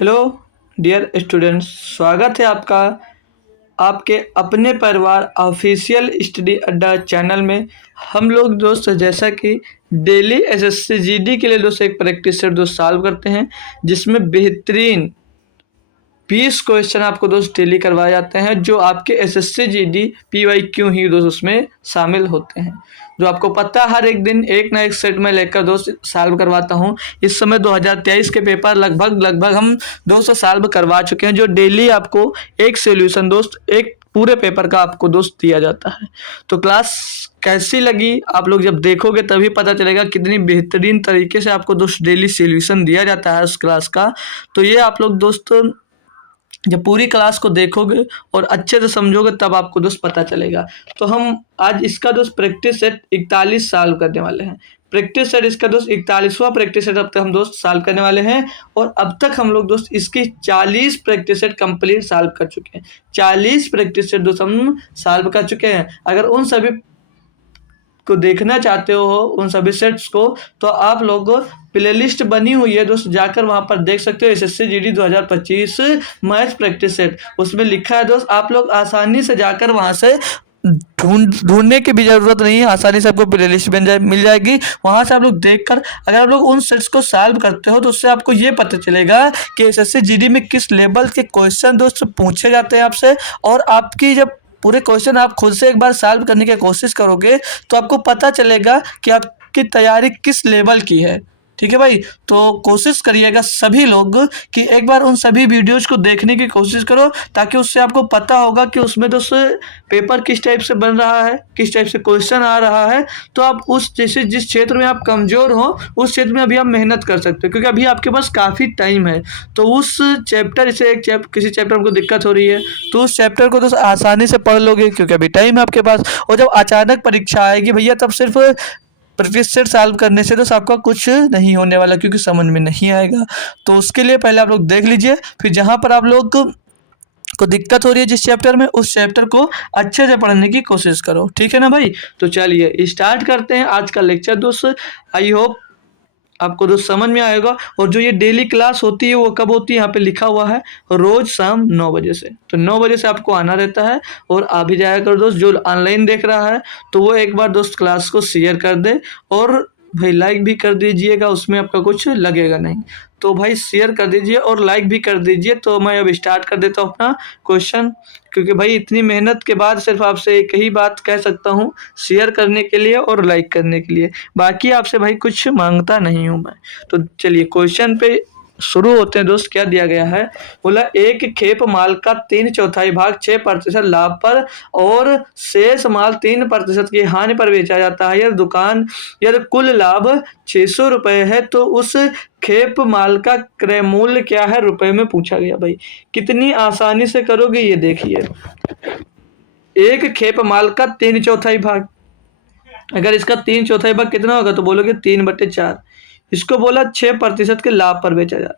Hello dear students, स्वागत है आपका आपके अपने परिवार ऑफिशियल स्टडी अड्डा चैनल में। हम लोग दोस्त जैसा कि डेली एसएससी जीडी के लिए दोस्त एक प्रैक्टिस सेट दोस्त सॉल्व करते हैं, जिसमें बेहतरीन 20 क्वेश्चन आपको दोस्त डेली करवाए जाते हैं, जो आपके एसएससी जीडी पीवाईक्यू ही दोस्त उसमें शामिल होते हैं। जो आपको पता है हर एक दिन एक ना एक सेट में लेकर दोस्त सॉल्व करवाता हूं। इस समय 2023 के पेपर लगभग हम दोस्त सॉल्व करवा चुके हैं, जो डेली आपको एक सोल्यूशन दोस्त एक पूरे पेपर का आपको दोस्त दिया जाता है। तो क्लास कैसी लगी आप लोग जब देखोगे तभी पता चलेगा कितनी बेहतरीन तरीके से आपको दोस्त डेली सोल्यूशन दिया जाता है उस क्लास का। तो ये आप लोग दोस्त जब पूरी क्लास को देखोगे और अच्छे से समझोगे तब आपको दोस्त पता चलेगा। तो हम आज इसका दोस्त प्रैक्टिस सेट 41 सॉल्व करने वाले हैं। प्रैक्टिस सेट इसका दोस्त 41वां प्रैक्टिस सेट अब तक हम दोस्त सॉल्व करने वाले हैं, और अब तक हम लोग दोस्त इसकी 40 प्रैक्टिस सेट कंप्लीट सॉल्व कर चुके हैं। 40 प्रैक्टिस सेट दोस्त हम सॉल्व कर चुके हैं। अगर उन सभी को देखना चाहते हो उन सभी सेट्स को, तो आप लोग प्लेलिस्ट बनी हुई है दोस्त, जाकर वहां पर देख सकते हो। SSC GD 2025 maths practice set उसमें लिखा है दोस्त। आप लोग आसानी से जाकर वहां से ढूंढने की भी जरूरत नहीं है, आसानी से आपको प्लेलिस्ट मिल जाएगी। वहां से आप लोग देखकर अगर आप लोग उन सेट्स को सॉल्व करते हो तो उससे आपको ये पता चलेगा कि एसएससी जीडी में किस लेवल के क्वेश्चन दोस्त पूछे जाते हैं आपसे। और आपकी जब पूरे क्वेश्चन आप खुद से एक बार सॉल्व करने की कोशिश करोगे तो आपको पता चलेगा कि आपकी तैयारी किस लेवल की है। ठीक है भाई, तो कोशिश करिएगा सभी लोग कि एक बार उन सभी वीडियोज को देखने की कोशिश करो, ताकि उससे आपको पता होगा कि उसमें दोस्त पेपर किस टाइप से बन रहा है, किस टाइप से क्वेश्चन आ रहा है। तो आप उस जैसे जिस क्षेत्र में आप कमज़ोर हो उस क्षेत्र में अभी आप मेहनत कर सकते हो, क्योंकि अभी आपके पास काफ़ी टाइम है। तो उस चैप्टर से किसी चैप्टर में आपको दिक्कत हो रही है तो उस चैप्टर को दोस्त आसानी से पढ़ लोगे, क्योंकि अभी टाइम है आपके पास। और जब अचानक परीक्षा आएगी भैया, तब सिर्फ प्रैक्टिस सेट सॉल्व करने से तो आपका कुछ नहीं होने वाला, क्योंकि समझ में नहीं आएगा। तो उसके लिए पहले आप लोग देख लीजिए, फिर जहाँ पर आप लोग को दिक्कत हो रही है जिस चैप्टर में, उस चैप्टर को अच्छे से पढ़ने की कोशिश करो। ठीक है ना भाई? तो चलिए स्टार्ट करते हैं आज का लेक्चर दोस्त। आई होप आपको दोस्त समझ में आएगा। और जो ये डेली क्लास होती है वो कब होती है, यहाँ पे लिखा हुआ है रोज शाम 9 बजे से। तो 9 बजे से आपको आना रहता है, और आ भी जाया कर दोस्त। जो ऑनलाइन देख रहा है तो वो एक बार दोस्त क्लास को शेयर कर दे, और भाई लाइक भी कर दीजिएगा, उसमें आपका कुछ लगेगा नहीं। तो भाई शेयर कर दीजिए और लाइक भी कर दीजिए। तो मैं अब स्टार्ट कर देता हूँ अपना क्वेश्चन, क्योंकि भाई इतनी मेहनत के बाद सिर्फ आपसे एक ही बात कह सकता हूँ, शेयर करने के लिए और लाइक करने के लिए। बाकी आपसे भाई कुछ मांगता नहीं हूँ मैं। तो चलिए क्वेश्चन पे शुरू होते हैं दोस्त। क्या दिया गया है? बोला एक खेप माल का 3/4 भाग 6% लाभ पर और शेष माल 3% की हानि पर बेचा जाता है। यदि कुल लाभ 600 रुपये है तो उस खेप माल का क्रय मूल्य क्या है रुपए में पूछा गया। भाई कितनी आसानी से करोगे ये देखिए। एक खेप माल का 3/4 भाग, अगर इसका 3/4 भाग कितना होगा तो बोलोगे 3/4। इसको बोला 6% के लाभ पर बेचा जा रहा है।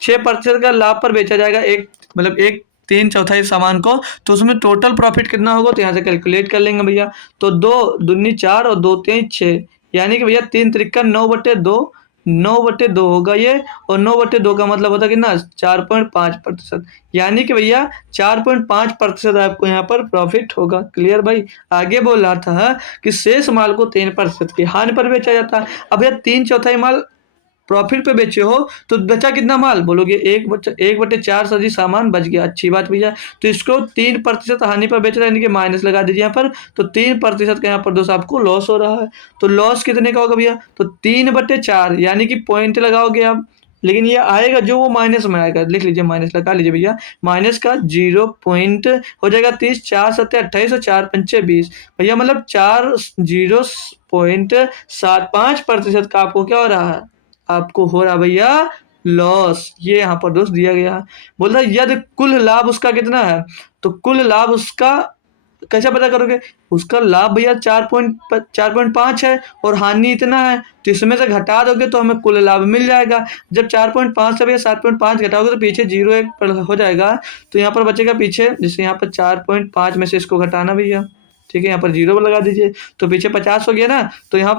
6% का लाभ पर बेचा जाएगा एक, मतलब एक 3/4 सामान को, तो उसमें टोटल प्रॉफिट कितना होगा तो यहाँ से कैलकुलेट कर लेंगे भैया। तो 2 दूनी 4 और 2 3 6, यानी कि भैया 3 त्रिका 9/2, 9/2 होगा ये। और 9/2 का मतलब होता है कितना? 4.5%, यानी कि भैया 4.5% आपको यहाँ पर प्रॉफिट होगा। क्लियर भाई? आगे बोल रहा था कि शेष माल को 3% की हानि पर बेचा जाता है। अब भैया 3/4 माल प्रॉफिट पे बेचे हो तो बचा कितना माल? बोलोगे 1/4 सदी सामान बच गया। अच्छी बात भैया। तो इसको 3% हानि पर बेच रहा है, यानी कि माइनस लगा दीजिए यहाँ पर। तो 3% का यहाँ पर दोस्त आपको लॉस हो रहा है। तो लॉस कितने का होगा भैया? तो 3/4, यानी कि पॉइंट लगाओगे आप, लेकिन ये आएगा जो वो माइनस में आएगा। लिख लीजिए, माइनस लगा लीजिए भैया। माइनस का 0 पॉइंट हो जाएगा 30, 4 7 28 और 4 5 20 भैया, मतलब 0.75% का आपको क्या हो रहा है? आपको हो रहा भैया लॉस। ये यहाँ पर दोस्त दिया गया है। बोल रहा है यदि कुल लाभ उसका कितना है, तो कुल लाभ उसका कैसे पता करोगे? उसका लाभ भैया 4.5 है और हानि इतना है, तो इसमें से घटा दोगे तो हमें कुल लाभ मिल जाएगा। जब 4.5 से भैया 7.5 घटाओगे तो पीछे 0 1 हो जाएगा, तो यहाँ पर बचेगा पीछे, जैसे यहाँ पर 4.5 में से इसको घटाना भैया। ठीक है, यहाँ पर 0 लगा दीजिए, तो पीछे 50 हो गया ना। तो यहाँ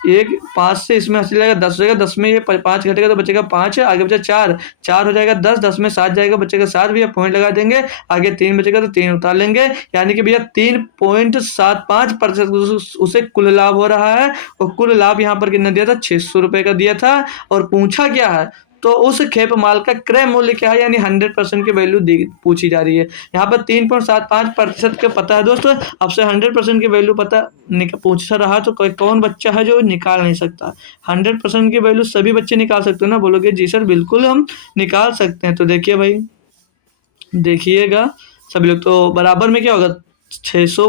एक 5 से इसमें 80 जाएगा 10 हो जाएगा, 10 में ये 5 घटेगा तो बचेगा 5, आगे बचा 4, 4 हो जाएगा 10, 10 में 7 जाएगा बचेगा 7, भैया पॉइंट लगा देंगे, आगे 3 बचेगा तो 3 उतार लेंगे, यानी कि भैया 3.75% उसे कुल लाभ हो रहा है। और कुल लाभ यहाँ पर कितना दिया था, 600 रुपये का दिया था। और पूछा क्या है, तो उस खेप माल का क्रय मूल्य क्या है, यानी 100% की वैल्यू पूछी जा रही है। यहाँ पर 3.75% का पता है दोस्तों, आपसे 100% की वैल्यू पता पूछ रहा तो कौन बच्चा है जो निकाल नहीं सकता। 100% की वैल्यू सभी बच्चे निकाल सकते हो ना, बोलोगे जी सर बिल्कुल हम निकाल सकते हैं। तो देखिए भाई, देखिएगा सभी लोग, तो बराबर में क्या होगा, 600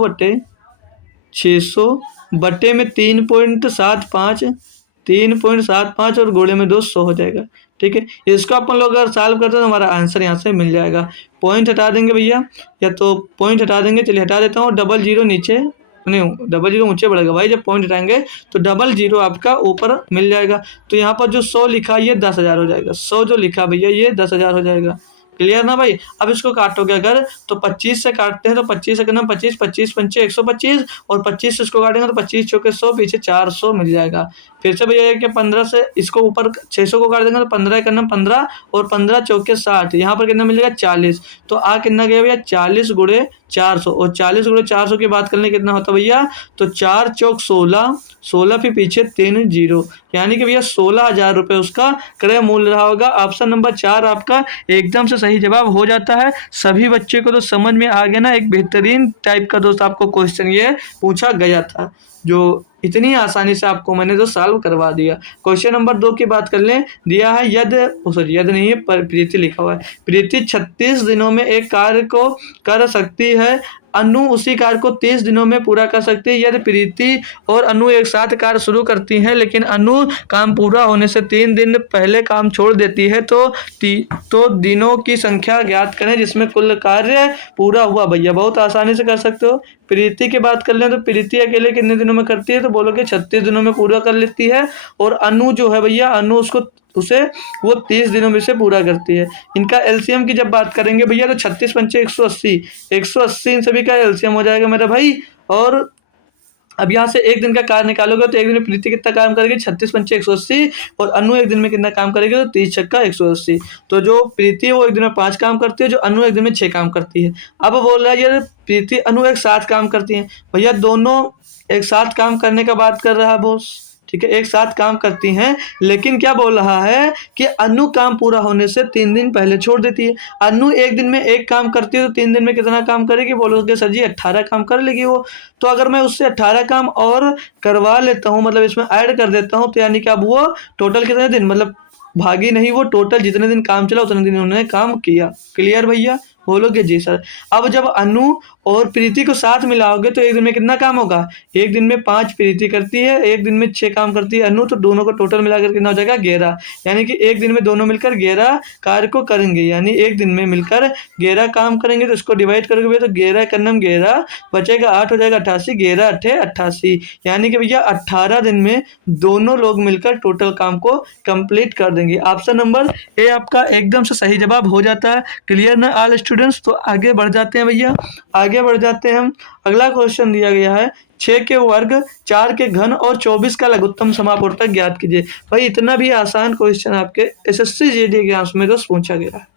में 3.75 और गोले में 200 हो जाएगा। ठीक है, इसको अपन लोग अगर सॉल्व करते हैं तो हमारा आंसर यहाँ से मिल जाएगा। पॉइंट हटा देंगे भैया, या तो पॉइंट हटा देंगे, चलिए हटा देता हूँ, डबल जीरो नीचे नहीं, डबल जीरो ऊंचे बढ़ेगा भाई, जब पॉइंट हटाएंगे तो डबल जीरो आपका ऊपर मिल जाएगा। तो यहाँ पर जो 100 लिखा ये 10,000 हो जाएगा, 100 जो लिखा भैया ये 10,000 हो जाएगा। क्लियर ना भाई। अब इसको काटोगे अगर तो 25 से काटते हैं तो 25 से करना 25, 25 पंचे 125 और 25 से इसको काटेंगे तो 25 चौके 100, पीछे 400 मिल जाएगा। फिर से भैया कि 15 से इसको ऊपर 600 को काट देंगे तो 15 करना 15 और 15 चौके 60, यहाँ पर कितना मिलेगा 40। तो आ कितना गया भैया 40 गुणे 400, और 40 गुणे 400 की बात करने कितना होता है भैया, तो 4 चौक 16, 16 फिर पीछे 3 जीरो, यानी कि भैया 16,000 रुपये उसका क्रय मूल्य रहा होगा। ऑप्शन नंबर 4 आपका एकदम से सही जवाब हो जाता है। सभी बच्चे को तो समझ में आ गया ना, एक बेहतरीन टाइप का दोस्त आपको क्वेश्चन ये पूछा गया था, जो इतनी आसानी से आपको मैंने जो सॉल्व करवा दिया। क्वेश्चन नंबर 2 की बात कर लें, दिया है यद नहीं है, प्रीति लिखा हुआ है। प्रीति 36 दिनों में एक कार्य को कर सकती है, अनु उसी कार्य को 30 दिनों में पूरा कर सकती है। यदि प्रीति और अनु एक साथ कार्य शुरू करती हैं लेकिन अनु काम पूरा होने से 3 दिन पहले काम छोड़ देती है तो दिनों की संख्या ज्ञात करें जिसमें कुल कार्य पूरा हुआ। भैया बहुत आसानी से कर सकते हो। प्रीति की बात कर लें तो प्रीति अकेले कितने दिनों में करती है, तो बोलोगे 36 दिनों में पूरा कर लेती है। और अनु जो है भैया, अनु उसे वो 30 दिनों में से पूरा करती है। इनका एलसीएम की जब बात करेंगे भैया तो 36 पंचे 180, 180 इन सभी का एलसीएम हो जाएगा मेरा भाई। और अब यहाँ से एक दिन का कार्य निकालोगे तो एक दिन में प्रीति कितना काम करेगी, 36 पंचे 180, और अनु एक दिन में कितना काम करेगी, तो 30 छक्का 180। तो जो प्रीति है वो एक दिन में 5 काम करती है, जो अनु एक दिन में 6 काम करती है। अब बोल रहा है यार प्रीति अनु एक साथ काम करती है, भैया दोनों एक साथ काम करने का बात कर रहा है बॉस। ठीक है, एक साथ काम करती हैं, लेकिन क्या बोल रहा है कि अनु काम पूरा होने से 3 दिन पहले छोड़ देती है। अनु एक दिन में एक काम करती है तो 3 दिन में कितना काम करेगी, बोलोगे सर जी 18 काम कर लेगी वो। तो अगर मैं उससे 18 काम और करवा लेता हूँ, मतलब इसमें ऐड कर देता हूँ, तो यानी कि अब वो टोटल कितने दिन, मतलब भागी नहीं, वो टोटल जितने दिन काम चला उतने दिन उन्होंने काम किया। क्लियर भैया, बोलोगे जी सर। अब जब अनु और प्रीति को साथ मिलाओगे तो एक दिन में कितना काम होगा, एक दिन में 5 प्रीति करती है, एक दिन में 6 काम करती है अनु, तो दोनों को टोटल मिलाकर कितना हो जाएगा 11। यानी कि एक दिन में दोनों मिलकर 11 कार्य को करेंगे, यानी एक दिन में मिलकर 11 काम करेंगे। तो इसको डिवाइड करोगे तो 11 करनम 11 बचेगा 8 हो जाएगा 88, 11 अट्ठे 88, यानी कि भैया 18 दिन में दोनों लोग मिलकर टोटल काम को कंप्लीट कर देंगे। ऑप्शन नंबर ए आपका एकदम से सही जवाब हो जाता है। क्लियर ना ऑल स्टूडेंट्स। तो आगे बढ़ जाते हैं भैया, आगे बढ़ जाते हैं हम। अगला क्वेश्चन दिया गया है 6 के वर्ग 4 के घन और 24 का लघुत्तम समापूर्तक ज्ञात कीजिए। भाई इतना भी आसान क्वेश्चन आपके एसएससी जीडी एग्जाम्स में दोस्त पूछा गया है।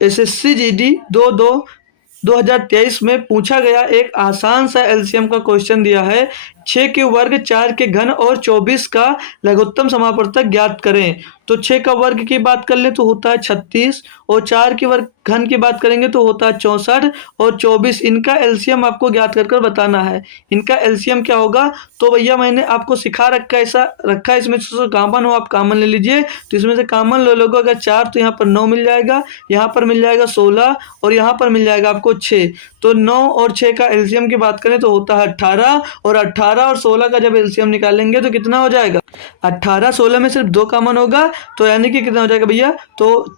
एसएससी जीडी 2023 में पूछा गया एक आसान सा एलसीएम का क्वेश्चन दिया है, 6 के वर्ग 4 के घन और 24 का लघुत्तम समापूर्तक ज्ञात करें। तो 6 का वर्ग की बात कर ले तो होता है 36, और 4 के वर्ग घन की बात करेंगे तो होता है 64, और 24 इनका एलसीएम आपको ज्ञात कर बताना है। इनका एलसीएम क्या होगा, तो भैया मैंने आपको सिखा रखा है, ऐसा रखा है, इसमें से कॉमन हो आप कॉमन ले लीजिए। तो इसमें से कॉमन ले लोगे अगर 4 तो यहाँ पर 9 मिल जाएगा, यहाँ पर मिल जाएगा 16, और यहाँ पर मिल जाएगा आपको 6। तो 9 और 6 का एलसीएम की बात करें तो होता है 18, और 18 और 16 का जब एलसीएम निकालेंगे तो कितना हो जाएगा, 18 16 में सिर्फ 2 कॉमन होगा, तो यानी कि कितना हो जाएगा भैया, तो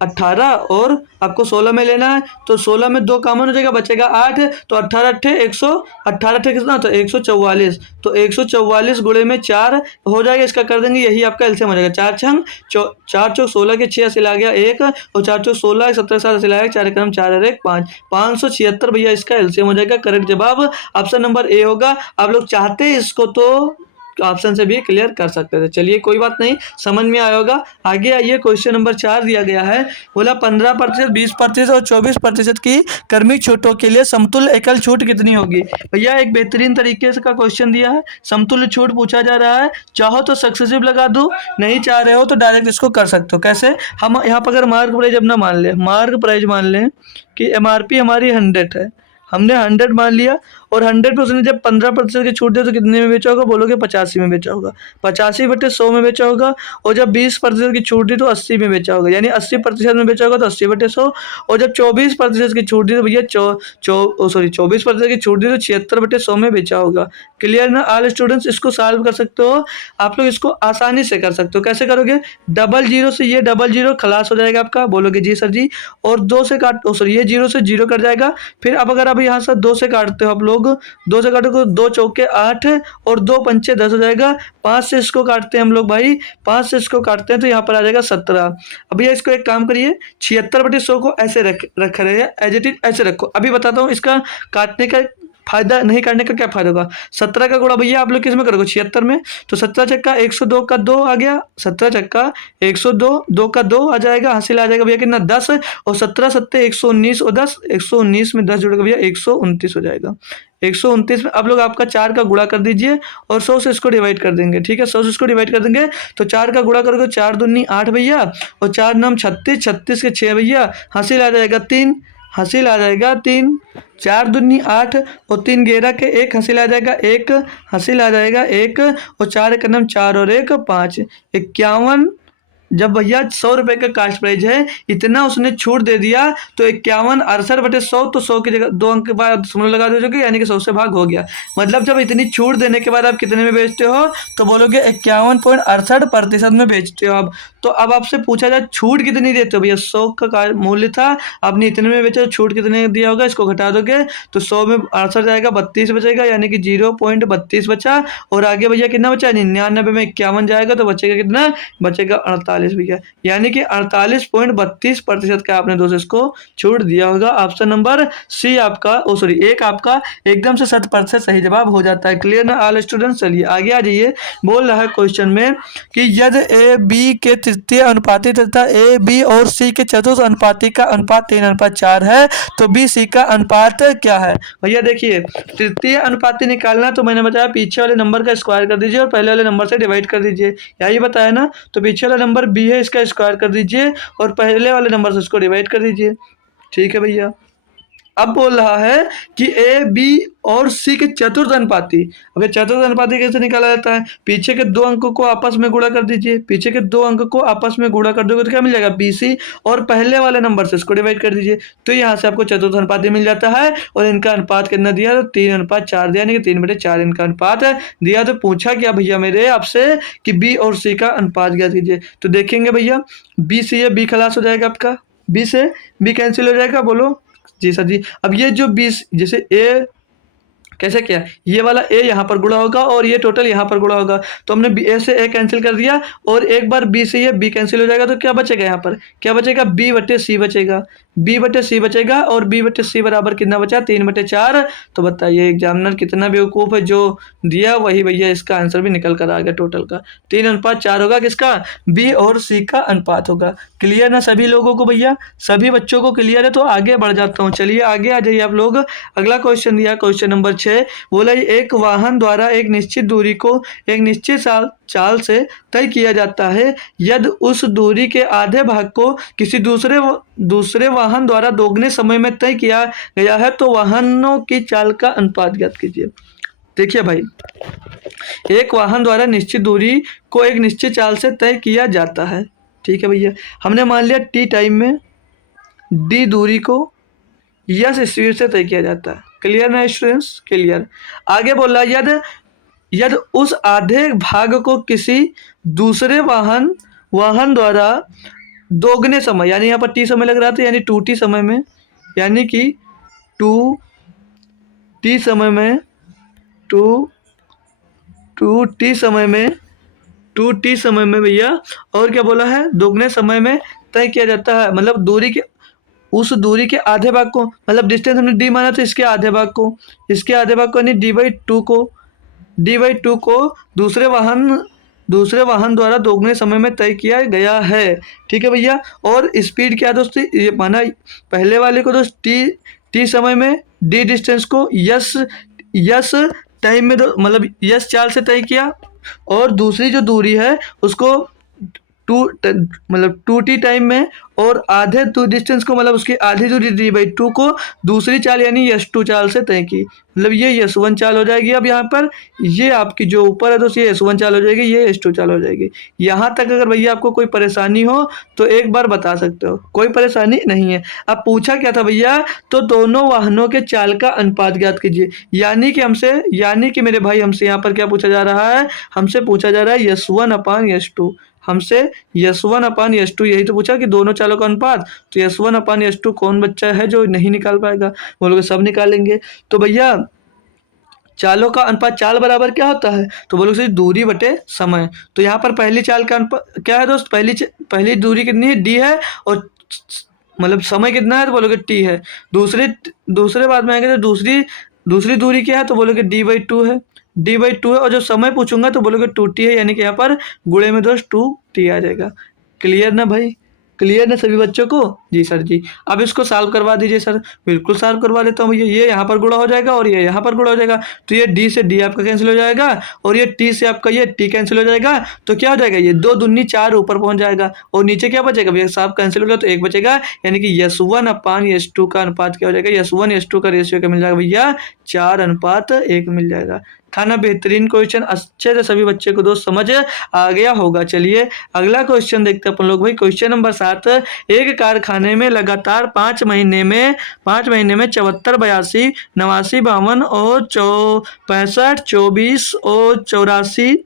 18 और आपको 16 में लेना है, तो 16 में 2 कॉमन हो जाएगा, बचेगा 8। तो 18 अट्ठे 118 अट्ठे कितना तो 144। तो 144 गुणे में 4 हो जाएगा, इसका कर देंगे, यही आपका एलसीएम हो जाएगा। 4 छंग 4 चौक 16 के 6 हासिल आ गया 1, और 4 चौक 16 17 7 हासिल आएगा 4 क्रम 4 और 1 5, 576 भैया इसका एलसीएम हो जाएगा। करेक्ट जवाब ऑप्शन नंबर ए होगा। आप लोग चाहते हैं इसको तो ऑप्शन से भी क्लियर कर सकते थे। चलिए कोई बात नहीं, समझ में आया होगा। आगे आइए, क्वेश्चन नंबर 4 दिया गया है, बोला 15%, 20% और 24% की क्रमिक छूटों के लिए समतुल्य एकल छूट कितनी होगी। भैया एक बेहतरीन तरीके से का क्वेश्चन दिया है, समतुल्य छूट पूछा जा रहा है। चाहो तो सक्सेसिव लगा दूं, नहीं चाह रहे हो तो डायरेक्ट इसको कर सकते हो। कैसे, हम यहाँ पर अगर मार्क प्राइस अपना मान लें, मार्क प्राइस मान लें कि एमआरपी हमारी 100 है, हमने 100 मान लिया, और 100 पे उसने जब 15% की छूट दे तो कितने में बेचा होगा, बोलोगे 85 में बेचा होगा, 85/100 में बेचा होगा। और जब 20% की छूट दी तो 80 में बेचा होगा, यानी 80% में बेचा होगा तो 80/100। और जब 24% की छूट दी तो भैया 24% की छूट दी तो 76/100 में बेचा होगा। क्लियर ना ऑल स्टूडेंट्स, इसको सॉल्व कर सकते हो आप लोग, इसको आसानी से कर सकते हो। कैसे करोगे, डबल जीरो से ये डबल जीरो खलास हो जाएगा आपका, बोलोगे जी सर जी, और 2 से काट सॉरी ये 0 से 0 कट जाएगा। फिर अब अगर आप यहाँ से 2 से काटते हो, आप लोग 2 से काटोगे, 2 चौके 8 और 2 पंचे 10 हो जाएगा। 5 से इसको काटते हैं हम लोग भाई, 5 से इसको काटते हैं तो यहाँ पर आ जाएगा 17। अब भैया इसको एक काम करिए, 76/100 को ऐसे रख रहे हैं, एज इट इज ऐसे रखो। अभी बताता हूँ इसका काटने का फायदा, नहीं काटने का क्या फायदा होगा। 17 का गुणा भैया आप लोग किस में करोगे, 76 में, तो 17 चक्का 102 का 2 आ गया, 17 चक्का 102, 2 का 2 आ जाएगा, हासिल आ जाएगा भैया कितना 10, और 17 सत्ते 119 और 10, 119 में 10 जुड़ेगा भैया 129 हो जाएगा। 129 में अब लोग आपका 4 का गुणा कर दीजिए और 100 से इसको डिवाइड कर देंगे। ठीक है, 100 से इसको डिवाइड कर देंगे तो 4 का गुणा करोगे, 4 दूनी 8 भैया, और 4 9 36, 36 के 6 भैया, हासिल आ जाएगा 3, हासिल आ जाएगा 3, 4 दूनी 8 और 3 11 के 1, हासिल आ जाएगा 1, हासिल आ जाएगा 1, और 4 एक नम 4 और 1 5, 51। जब भैया 100 रुपए का कास्ट प्राइस है, इतना उसने छूट दे दिया तो 51 68/100, तो 100 की जगह 2 अंक के बाद दशमलव लगा दोगे, यानी कि 100 से भाग हो गया। मतलब जब इतनी छूट देने के बाद आप कितने में बेचते हो, तो बोलोगे 51.68% में बेचते हो आप। तो अब आपसे पूछा जाए छूट कितनी देते हो, भैया 100 का मूल्य था, आपने इतने में बेचा, छूट कितने दिया होगा, इसको घटा दोगे तो 100 में 68 जाएगा, 32 बचेगा, यानी कि 0.32 बचा। और आगे भैया कितना बचा, 99 में 51 जाएगा तो बचेगा कितना, बचेगा 48 भैया, यानी कि 48.32% का आपने दोस्तों इसको छूट दिया होगा। ऑप्शन नंबर सी आपका एक आपका एकदम से 100% सही जवाब हो जाता है। क्लियर ना ऑल स्टूडेंट्स। चलिए आगे आ जाइए, बोल रहा है क्वेश्चन में कि यदि ए बी के तृतीय अनुपाती तथा ए बी और सी के चतुर्थ अनुपाती का अनुपात 3:4 है, तो बी सी का अनुपात क्या है। भैया देखिए, तृतीय अनुपाती निकालना तो मैंने बताया पीछे वाले नंबर का स्क्वायर कर दीजिए और पहले वाले नंबर से डिवाइड कर दीजिए, यही बताया ना। तो पीछे वाला नंबर बी है, इसका स्क्वायर कर दीजिए और पहले वाले नंबर से इसको डिवाइड कर दीजिए। ठीक है भैया, अब बोल रहा है कि ए बी और सी के चतुर्थ अनुपाती। अब ये चतुर्थ अनुपाती कैसे निकाला जाता है, पीछे के 2 अंकों को आपस में गुणा कर दीजिए, पीछे के 2 अंक को आपस में गुणा कर दोगे तो क्या मिल जाएगा, बी सी, और पहले वाले नंबर से इसको डिवाइड कर दीजिए, तो यहाँ से आपको चतुर्थ अनुपाती मिल जाता है। और इनका अनुपात कितना दिया, तो 3:4 दिया, यानी कि 3/4 इनका अनुपात दिया। तो पूछा क्या भैया मेरे आपसे कि बी और सी का अनुपात ज्ञात कीजिए। तो देखेंगे भैया, बी से ये बी खलास हो जाएगा आपका, बी से बी कैंसिल हो जाएगा, बोलो जी सर जी। अब ये जो 20 जैसे ए कैसे किया, ये वाला ए यहाँ पर गुणा होगा और ये टोटल यहाँ पर गुणा होगा, तो हमने ए से ए कैंसिल कर दिया और एक बार बी से ये बी कैंसिल हो जाएगा, तो क्या बचेगा यहाँ पर, क्या बचेगा, b/c बचेगा, b/c बचेगा। और b/c बराबर कितना बचा, 3/4। तो बताइए एग्जामिनर कितना बेवकूफ़ है, जो दिया वही भैया इसका आंसर भी निकल कर आ गया। टोटल का 3:4 होगा, किसका, बी और सी का अनुपात होगा। क्लियर ना सभी लोगों को भैया, सभी बच्चों को क्लियर है। तो आगे बढ़ जाता हूँ, चलिए आगे आ जाइए आप लोग। अगला क्वेश्चन दिया, क्वेश्चन नंबर 6, बोला एक वाहन द्वारा एक निश्चित दूरी को एक निश्चित चाल से तय किया जाता है, यदि उस दूरी के आधे भाग को किसी दूसरे वाहन द्वारा दोगुने समय में तय किया गया है, तो वाहनों की चाल का अनुपात ज्ञात कीजिए। देखिए भाई, एक वाहन द्वारा निश्चित दूरी को एक निश्चित चाल से तय किया जाता है। ठीक है भैया, हमने मान लिया टी टाइम में डी दूरी को यस स्पीड से तय किया जाता है। क्लियर ना स्टूडेंट्स, क्लियर। आगे बोल रहा है यदि उस आधे भाग को किसी दूसरे वाहन द्वारा दोगुने समय, यानी यहाँ पर टी समय लग रहा था, यानी 2t समय में, यानी कि 2t समय में 2t समय में 2t समय में भैया, और क्या बोला है, दोगुने समय में तय किया जाता है। मतलब दूरी के, उस दूरी के आधे भाग को, मतलब डिस्टेंस हमने d माना तो इसके आधे भाग को, यानी d/2 को दूसरे वाहन द्वारा दोगुने समय में तय किया गया है। ठीक है भैया। और स्पीड क्या है दोस्तों, ये माना पहले वाले को दोस्त टी समय में d डिस्टेंस को यस टाइम में, मतलब यस चाल से तय किया, और दूसरी जो दूरी है उसको मतलब 2t टाइम में, और आधे डिस्टेंस को, मतलब उसकी आधी दूरी d/2 को दूसरी चाल यानी s2 चाल से तय की, मतलब ये s1 चाल हो जाएगी। अब यहाँ पर ये आपकी जो ऊपर है दोस्तों, ये s1 चाल हो जाएगी, ये s2 चाल हो जाएगी। यहाँ तक अगर भैया आपको कोई परेशानी हो तो एक बार बता सकते हो, कोई परेशानी नहीं है। अब पूछा क्या था भैया, तो दोनों वाहनों के चाल का अनुपात ज्ञात कीजिए, यानी कि मेरे भाई हमसे यहाँ पर क्या पूछा जा रहा है, हमसे पूछा जा रहा है s1/s2, हमसे s1/s2 यही तो पूछा कि दोनों चालों का अनुपात। तो s1/s2 कौन बच्चा है जो नहीं निकाल पाएगा, वो लोग सब निकालेंगे। तो भैया चालों का अनुपात, चाल बराबर क्या होता है, तो बोलोगे सर दूरी बटे समय। तो यहाँ पर पहली चाल का अनुपात क्या है दोस्त, पहली दूरी कितनी है, d है, और मतलब समय कितना है, तो बोलोगे t है। दूसरे बात में आएंगे तो दूसरी दूरी क्या है, तो बोलोगे d/2 है, और जो समय पूछूंगा तो बोलोगे 2t है, यानी कि यहाँ पर गुणे में दोस्त 2t आ जाएगा। क्लियर ना भाई, क्लियर ना सभी बच्चों को? जी सर जी। अब इसको सॉल्व करवा दीजिए सर। बिल्कुल सॉल्व करवा देता हूँ भैया। ये यहाँ पर गुणा हो जाएगा और ये यहाँ पर गुणा हो जाएगा, तो ये d से d आपका कैंसिल हो जाएगा, और ये t से आपका ये t कैंसिल हो जाएगा। तो क्या हो जाएगा, ये 2 दूनी 4 ऊपर पहुंच जाएगा, और नीचे क्या बचेगा भैया, साफ कैंसिल हो गया तो 1 बचेगा, यानी कि s1/s2 का अनुपात क्या हो जाएगा, s1/s2 का रेशियो क्या मिल जाएगा भैया, 4:1 मिल जाएगा। था ना बेहतरीन क्वेश्चन, अच्छे से सभी बच्चे को दोस्त समझ आ गया होगा। चलिए अगला क्वेश्चन देखते हैं अपन लोग भाई। क्वेश्चन नंबर 7, एक कारखाने में लगातार 5 महीने में 74, 82, 89, 52 और 65, 24 और 84,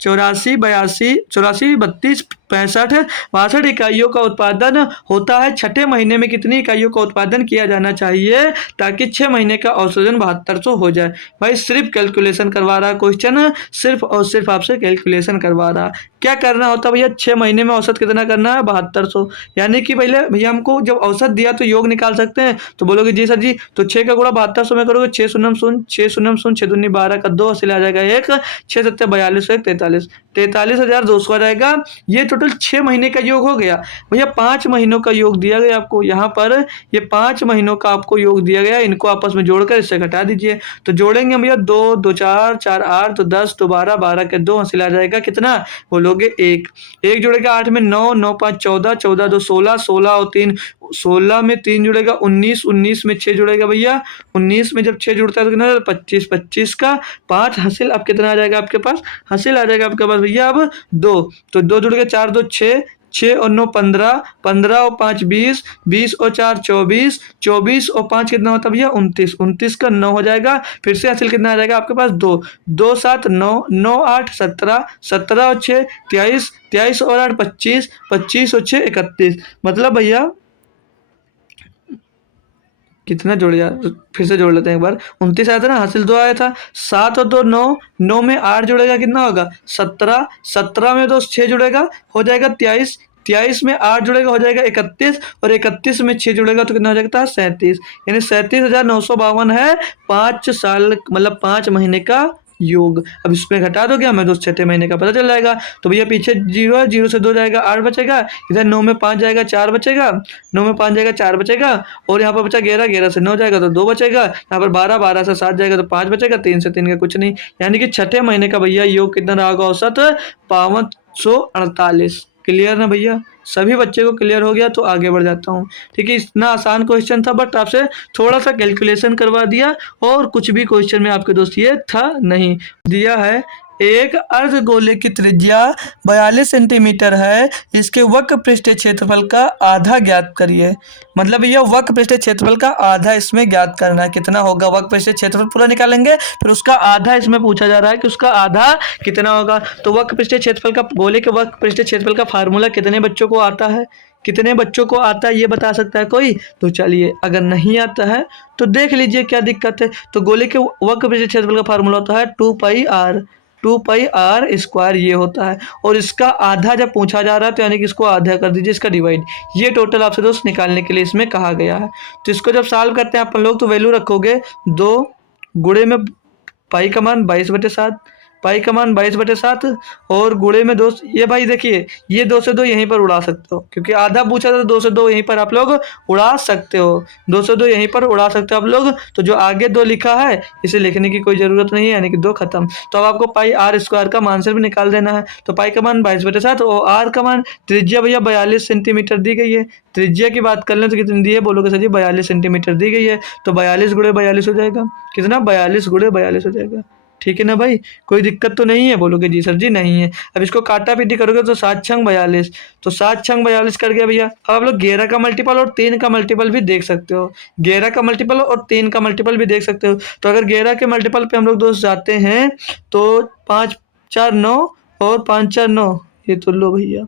82, 32, 65, 62 इकाइयों का उत्पादन होता है। छठे महीने में कितनी इकाइयों का उत्पादन किया जाना चाहिए ताकि 6 महीने का औसतन 7200 हो जाए। भाई सिर्फ कैलकुलेशन करवा रहा क्वेश्चन, सिर्फ और सिर्फ आपसे कैलकुलेशन करवा रहा। क्या करना होता है भैया, 6 महीने में औसत कितना करना है, 7200। यानी कि पहले भैया हमको जब औसत दिया तो योग निकाल सकते हैं, तो बोलोगे जी सर जी, तो 6 का गुणा 7200 में करोगे, 6 शून्य शून्य 6 शून्य शून्य 6 दूनी 12 का 2 हासिल आ जाएगा 1, 6 सत्ते 42, 1 43,200 आ जाएगा। ये टोटल 6 महीने का योग हो गया। भैया 5 महीनों का योग दिया गया आपको, यहाँ पर ये 5 महीनों का आपको योग दिया गया, इनको आपस में जोड़कर इससे घटा दीजिए। तो जोड़ेंगे भैया 2 2 4 4 8 तो 10 तो 12 12 के 2 हासिल आ जाएगा कितना, बोलोगे 1 1 जुड़ेगा 8 में 9 9 5 14 14 2 16 16 और 3 16 में 3 जुड़ेगा 19 19 में 6 जुड़ेगा भैया 19 में जब 6 जुड़ता है तो कितना 25 25 का 5 हासिल। अब कितना आ जाएगा आपके पास, हासिल आ जाएगा आपके पास भैया अब 2, तो 2 जुड़ के 4 2 6 6 और 9 15 15 और 5 20 20 और 4 24 24 और 5 कितना होता है भैया 29 29 का 9 हो जाएगा। फिर से हासिल कितना आ जाएगा आपके पास 2 2 7 9 9 8 17 17 और 6 23 23 और 8 25 25 और 6 31। मतलब भैया कितना जोड़ गया, फिर से जोड़ लेते हैं एक बार। 29 आया था ना, हासिल 2 आया था, 7 और 2 9 9 में 8 जुड़ेगा कितना होगा 17 17 में 2 6 जुड़ेगा हो जाएगा 23 23 में 8 जुड़ेगा हो जाएगा 31 और 31 में 6 जुड़ेगा तो कितना हो जाएगा 37, यानी 37,952 है 5 साल मतलब 5 महीने का योग। अब इसमें घटा दोगे हमें दोस्त 6 महीने का पता चल जाएगा। तो भैया पीछे 0 है, 0 से 2 जाएगा 8 बचेगा, इधर 9 में 5 जाएगा 4 बचेगा, 9 में 5 जाएगा 4 बचेगा, और यहाँ पर बचा 11 11 से 9 जाएगा तो 2 बचेगा, यहाँ पर 12 12 से 7 जाएगा तो 5 बचेगा, 3 से 3 का कुछ नहीं, यानी कि 6 महीने का भैया योग कितना रहा होगा औसत 548। क्लियर ना भैया, सभी बच्चे को क्लियर हो गया तो आगे बढ़ जाता हूँ। ठीक है, इतना आसान क्वेश्चन था बट आपसे थोड़ा सा कैलकुलेशन करवा दिया और कुछ भी क्वेश्चन में आपके दोस्त ये था नहीं दिया है एक अर्धगोले की त्रिज्या 42 सेंटीमीटर है, इसके वक्र पृष्ठीय क्षेत्रफल का आधा ज्ञात करिए। मतलब यह वक्र पृष्ठीय क्षेत्रफल का आधा इसमें ज्ञात करना है। कितना होगा? वक्र पृष्ठीय क्षेत्रफल पूरा निकालेंगे, फिर उसका आधा इसमें पूछा जा रहा है कि उसका आधा कितना होगा। तो वक्र पृष्ठीय क्षेत्रफल का, गोले के वक्र पृष्ठीय क्षेत्रफल का फार्मूला कितने बच्चों को आता है? कितने बच्चों को आता है ये बता सकता है कोई? तो चलिए, अगर नहीं आता है तो देख लीजिए क्या दिक्कत है। तो गोले के वक्र पृष्ठीय क्षेत्रफल का फार्मूला होता है 2 पाई स्क्वायर, ये होता है। और इसका आधा जब पूछा जा रहा है तो यानी कि इसको आधा कर दीजिए, इसका डिवाइड। ये टोटल आपसे दोस्त निकालने के लिए इसमें कहा गया है। तो इसको जब सॉल्व करते हैं अपन लोग तो वैल्यू रखोगे 2 गुणे में पाई का मान 22/7, पाई का मान 22/7 और गुणे में दोस्त ये भाई देखिए, ये 2 से 2 यहीं पर उड़ा सकते हो, क्योंकि आधा पूछा था तो 2 से 2 यहीं पर आप लोग उड़ा सकते हो। 2 से 2 यहीं पर उड़ा सकते हो आप लोग। तो जो आगे 2 लिखा है इसे लिखने की कोई ज़रूरत नहीं है, यानी कि 2 खत्म। तो अब आपको पाई आर स्क्वायर का मान सिर्फ निकाल देना है। तो पाई का मान 22/7 और आर का मान, त्रिज्या भैया 42 सेंटीमीटर दी गई है। त्रिज्या की बात कर लें तो कितनी दी है? बोलोगे सर जी 42 सेंटीमीटर दी गई है, तो 42 गुणे 42 हो जाएगा। कितना? 42 गुणे 42 हो जाएगा। ठीक है ना भाई, कोई दिक्कत तो नहीं है? बोलोगे जी सर जी नहीं है। अब इसको काटा पीटी करोगे तो 7 छंग 42, तो 7 छंग 42 कर गया भैया। अब आप लोग 11 का मल्टीपल और 3 का मल्टीपल भी देख सकते हो। 11 का मल्टीपल और 3 का मल्टीपल भी देख सकते हो। तो अगर 11 के मल्टीपल पे हम लोग दोस्त जाते हैं तो 5 4 9 और 5 4 9, ये तो लो भैया,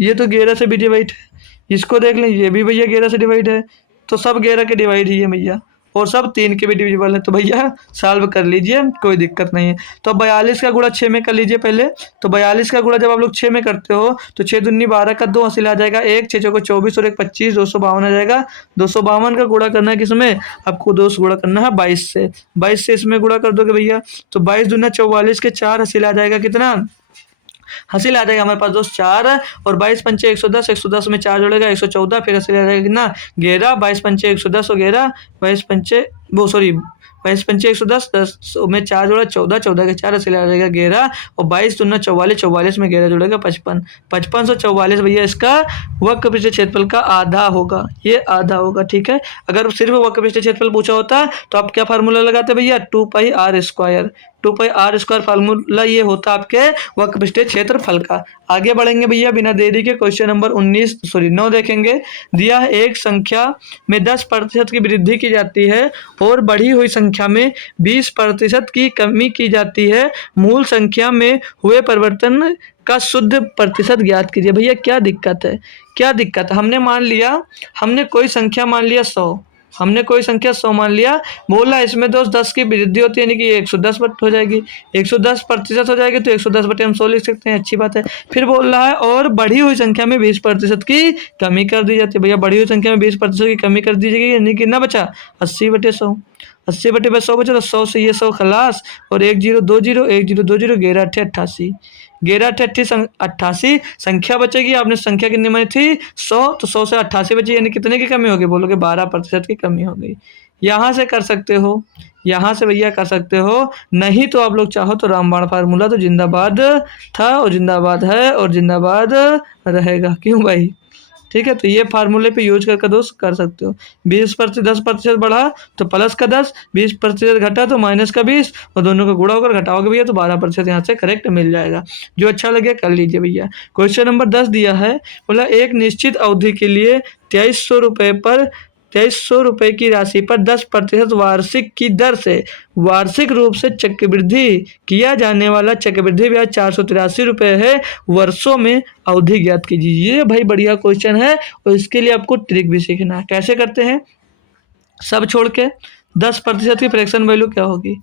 ये तो 11 से भी डिवाइड है। इसको देख लें, ये भी भैया 11 से डिवाइड है। तो सब 11 के डिवाइड ही है भैया, और सब 3 के भी डिविजिबल है। तो भैया सॉल्व कर लीजिए, कोई दिक्कत नहीं है। तो अब 42 का गुणा 6 में कर लीजिए पहले। तो 42 का गुणा जब आप लोग 6 में करते हो तो 6 दूनी 12 का 2 हासिल आ जाएगा, 1 6 चौको 24 और 1 25, 252 आ जाएगा। 252 का गुणा करना है किसमें? आपको दोस्त गुणा करना है 22 से। 22 से इसमें गुणा कर दोगे भैया तो 22 दूना 44 के 4 हासिल आ जाएगा। कितना हासिल आ जाएगा हमारे पास दोस्त? 4। और 22 पंचे 110, 110 में 4 जोड़ेगा 114, फिर हासिल आ जाएगा कितना? 11। 22 पंचे 110 और 11, 22 पंचे वो सॉरी 22 पंचे 110, 10 में 4 जोड़ा 14, 14 के 4 हासिल आ जाएगा 11। और 22 दूना 44, 44 में 11 जोड़ेगा 55, 5544 भैया इसका वक्र पृष्ठीय क्षेत्रफल का आधा होगा। ये आधा होगा, ठीक है। अगर सिर्फ वक्र पृष्ठीय क्षेत्रफल पूछा होता तो आप क्या फार्मूला लगाते भैया? 2 पाई r स्क्वायर। 2 पाई r स्क्वायर फार्मूला ये होता आपके वक्र पृष्ठीय क्षेत्रफल का। आगे बढ़ेंगे भैया बिना देरी के, क्वेश्चन नंबर 9 देखेंगे। दिया है एक संख्या में 10% की वृद्धि की जाती है और बढ़ी हुई संख्या में 20% की कमी की जाती है। मूल संख्या में हुए परिवर्तन का शुद्ध प्रतिशत ज्ञात कीजिए। भैया क्या दिक्कत है? क्या दिक्कत है? हमने कोई संख्या मान लिया 100, हमने कोई संख्या 100 मान लिया, बोला इसमें दोस्त 10 की वृद्धि होती है, यानी कि 110 हो जाएगी, 110% हो जाएगी। तो 110 बटे हम 100 लिख सकते हैं, अच्छी बात है। फिर बोल रहा है और बढ़ी हुई संख्या में 20% की कमी कर दी जाती है। भैया बढ़ी हुई संख्या में 20% की कमी कर दी जाएगी, यानी कितना बचा? 80/100। 80/100 बचा, तो 100 से ये 100 खलास, और 1 0 2 0 1 0 2 0 11 8 88, 11 8 88 संख्या बचेगी। आपने संख्या कितनी मानी थी? 100, तो 100 से 88 बची, यानी कितने की कमी होगी? बोलोगे 12% की कमी हो गई। यहाँ से कर सकते हो, यहाँ से भैया कर सकते हो, नहीं तो आप लोग चाहो तो रामबाण फार्मूला तो जिंदाबाद था और जिंदाबाद है और जिंदाबाद रहेगा। क्यों भाई? ठीक है, तो ये फार्मूले पे यूज करके दोस्त कर सकते हो। 20% 10% बढ़ा तो प्लस का 10, 20% घटा तो माइनस का 20, और दोनों का गुणा होकर घटाओगे भैया तो 12% यहाँ से करेक्ट मिल जाएगा। जो अच्छा लगे कर लीजिए भैया। क्वेश्चन नंबर 10 दिया है, बोला एक निश्चित अवधि के लिए 2300 रुपये की राशि पर 10% वार्षिक की दर से वार्षिक रूप से चक्रवृद्धि किया जाने वाला चक्रवृद्धि ब्याज 483 रुपये है। वर्षों में अवधि ज्ञात कीजिए। ये भाई बढ़िया क्वेश्चन है और इसके लिए आपको ट्रिक भी सीखना है। कैसे करते हैं? सब छोड़ के 10% की फ्रैक्शन वैल्यू क्या होगी?